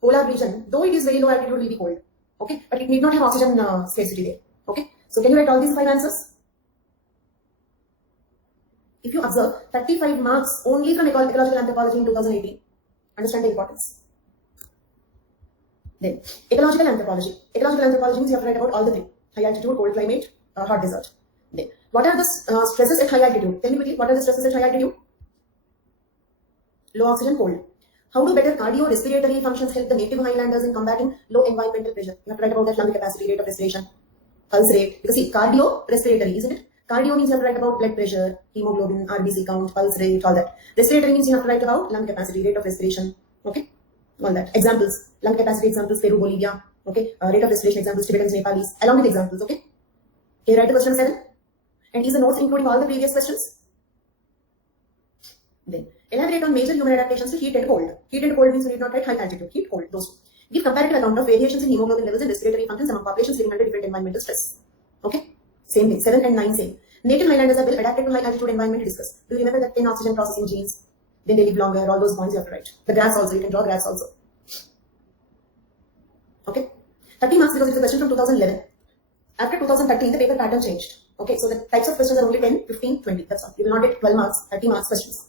Polar region, though it is very low altitude, will be cold. Okay, but it need not have oxygen scarcity there. Okay, so can you write all these 5 answers? If you observe 35 marks only from ecological anthropology in 2018, understand the importance. Then ecological anthropology. Ecological anthropology means you have to write about all the 3: high altitude, cold climate, hot desert. Then what are the stresses at high altitude? Tell me quickly, what are the stresses at high altitude? Low oxygen, cold. How do better cardiorespiratory functions help the native highlanders in combating low environmental pressure? You have to write about that lung capacity, rate of respiration, pulse rate. Because see, cardiorespiratory, isn't it? Cardio means you have to write about blood pressure, hemoglobin, RBC count, pulse rate, all that. Respiratory means you have to write about lung capacity, rate of respiration. Okay, all that. Examples, lung capacity examples, Peru, Bolivia. Okay, rate of respiration examples, Tibetans, Nepalis, along with examples. Okay, can you write the question 7? And is the notes including all the previous questions? Then elaborate on major human adaptations to heat and cold. Heat and cold means you need not write high altitude. Heat, cold, those 2. Give comparative account of variations in hemoglobin levels and respiratory functions among populations living under different environmental stress. Okay, same thing. 7 and 9 same. Native highlanders are well adapted to high altitude environment to discuss. Do you remember that 10 oxygen processing genes? Then they live longer. All those points you have to write. The graphs also. You can draw graphs also. Okay, 30 marks because it's a question from 2011. After 2013, the paper pattern changed. Okay, so the types of questions are only 10, 15, 20. That's all. You will not get 12 marks, 30 marks questions.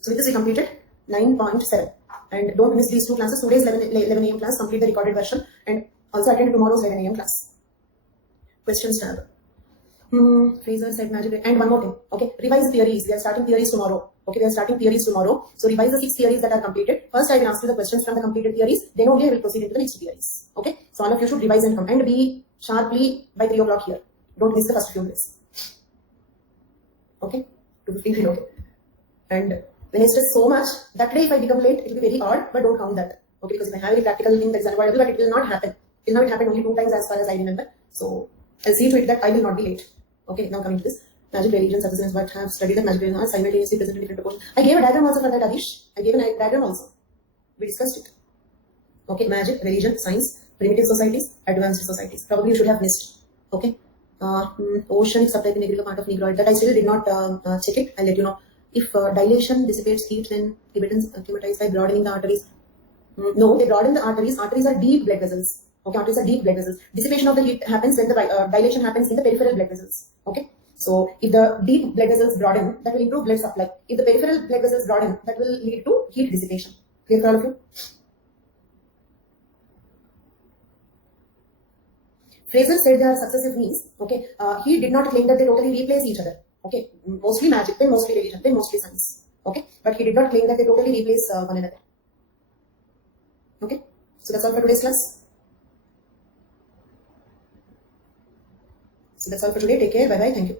So with this we completed 9.7. And don't miss these 2 classes. Today's 11 a.m. class, complete the recorded version and also attend tomorrow's 11 a.m. class. Questions tab. Fraser said magic. And one more thing. Okay, revise theories. We are starting theories tomorrow. Okay, we are starting theories tomorrow. So revise the 6 theories that are completed. First I will ask you the questions from the completed theories. Then only I will proceed into the next theories. Okay, so all of you should revise and come. And be sharply by 3 o'clock here. Don't miss the first few minutes. Okay, 2:15. Okay. And when I stress so much, that day if I become late, it will be very odd, but don't count that. Okay, because if I have any practical thing that is unavoidable, but it will not happen. Till now it happened only 2 times as far as I remember. So I'll see to it that I will not be late. Okay, now coming to this. Magic religions, substance, but have studied that magic religions are simultaneously present in different proportions. I gave a diagram also for that, Adish. I gave a diagram also. We discussed it. Okay, magic, religion, science, primitive societies, advanced societies. Probably you should have missed. Okay. Ocean is subtype in agricultural part of Negroid. That I still did not check it. I'll let you know. If dilation dissipates heat, then Tibetans acclimatize by broadening the arteries. No, they broaden the arteries. Arteries are deep blood vessels. Okay, arteries are deep blood vessels. Dissipation of the heat happens when the dilation happens in the peripheral blood vessels. Okay, so if the deep blood vessels broaden, that will improve blood supply. If the peripheral blood vessels broaden, that will lead to heat dissipation. Clear for all of you? Fraser said they are successive means. Okay, he did not claim that they totally replace each other. Okay, mostly magic, then mostly religion, then mostly science. Okay, but he did not claim that they totally replace one another. Okay, so that's all for today's class. So that's all for today. Take care. Bye bye. Thank you.